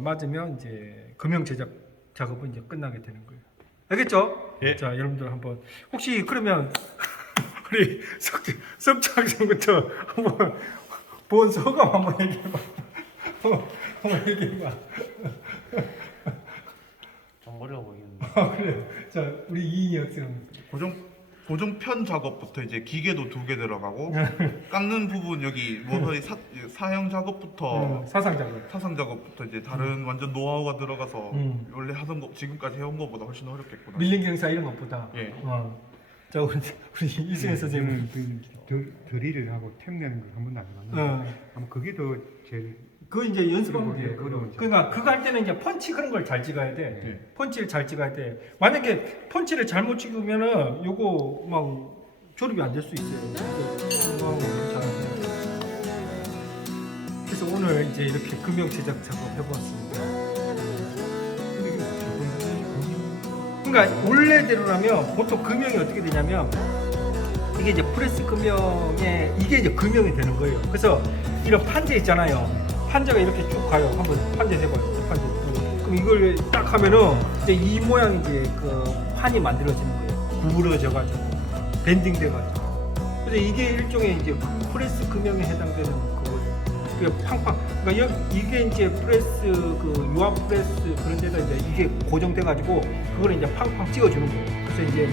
맞으면 이제 금형 제작 작업은 이제 끝나게 되는 거예요. 알겠죠? 예. 자, 여러분들 한번 혹시 그러면 우리 석주 학생부터 한번 본 소감 한번 얘기해봐. 한번 얘기해봐. 좀 어려워 보이는데. 그래. 자, 우리 이인희 학생. 고정편 작업부터 이제 기계도 2개 들어가고 깎는 부분 여기 모서리 사형 작업부터 사상 작업. 사상 작업부터 이제 다른 완전 노하우가 들어가서 원래 하던 거 지금까지 해온 거보다 훨씬 어렵겠구나. 밀린 경사 이런 것보다. 예. 자, 우리 이승현 선생님은 드릴을 하고 템 내는 걸 한 번도 안 해봤는데 아마 그게 더 제일 그거 이제 연습하면 그리고 돼. 어려운 그러니까 그거 할 때는 이제 펀치 그런 걸 잘 찍어야 돼. 네. 펀치를 잘 찍어야 돼. 만약에 펀치를 잘못 찍으면은 요거 막 조립이 안 될 수 있어요. 그래서 오늘 이제 이렇게 금형 제작 작업 해보았습니다. 그러니까 원래대로라면 보통 금형이 어떻게 되냐면 이게 이제 프레스 금형에 이게 이제 금형이 되는 거예요. 그래서 이런 판재 있잖아요. 판재가 이렇게 쭉 가요. 한번 판재 해봐요. 판재. 그럼 이걸 딱 하면은 이제 이 모양이 이제 그 판이 만들어지는 거예요. 구부러져가지고 밴딩 돼가지고. 그래서 이게 일종의 이제 프레스 금형에 해당되는 그거예요. 그게 팡팡. 그러니까 이게 이제 프레스 그 유압 프레스 그런 데다 이제 이게 고정돼가지고 그걸 이제 팡팡 찍어주는 거예요. 그래서 이제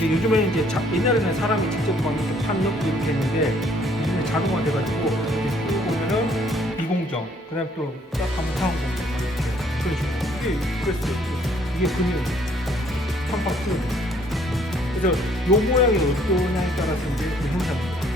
요즘에는 이제 옛날에는 사람이 직접 막 이렇게 판 넣고 이렇게 했는데 요즘에 자동화 돼가지고 이렇게 보면은 비공정, 그다음 또 딱 한번 상공 그런 식으로 이게 프레스 이게 금형이에요. 팡팡 찍어요. 그래서 요 모양이 어떠냐에 따라서 이제 그 형상입니다.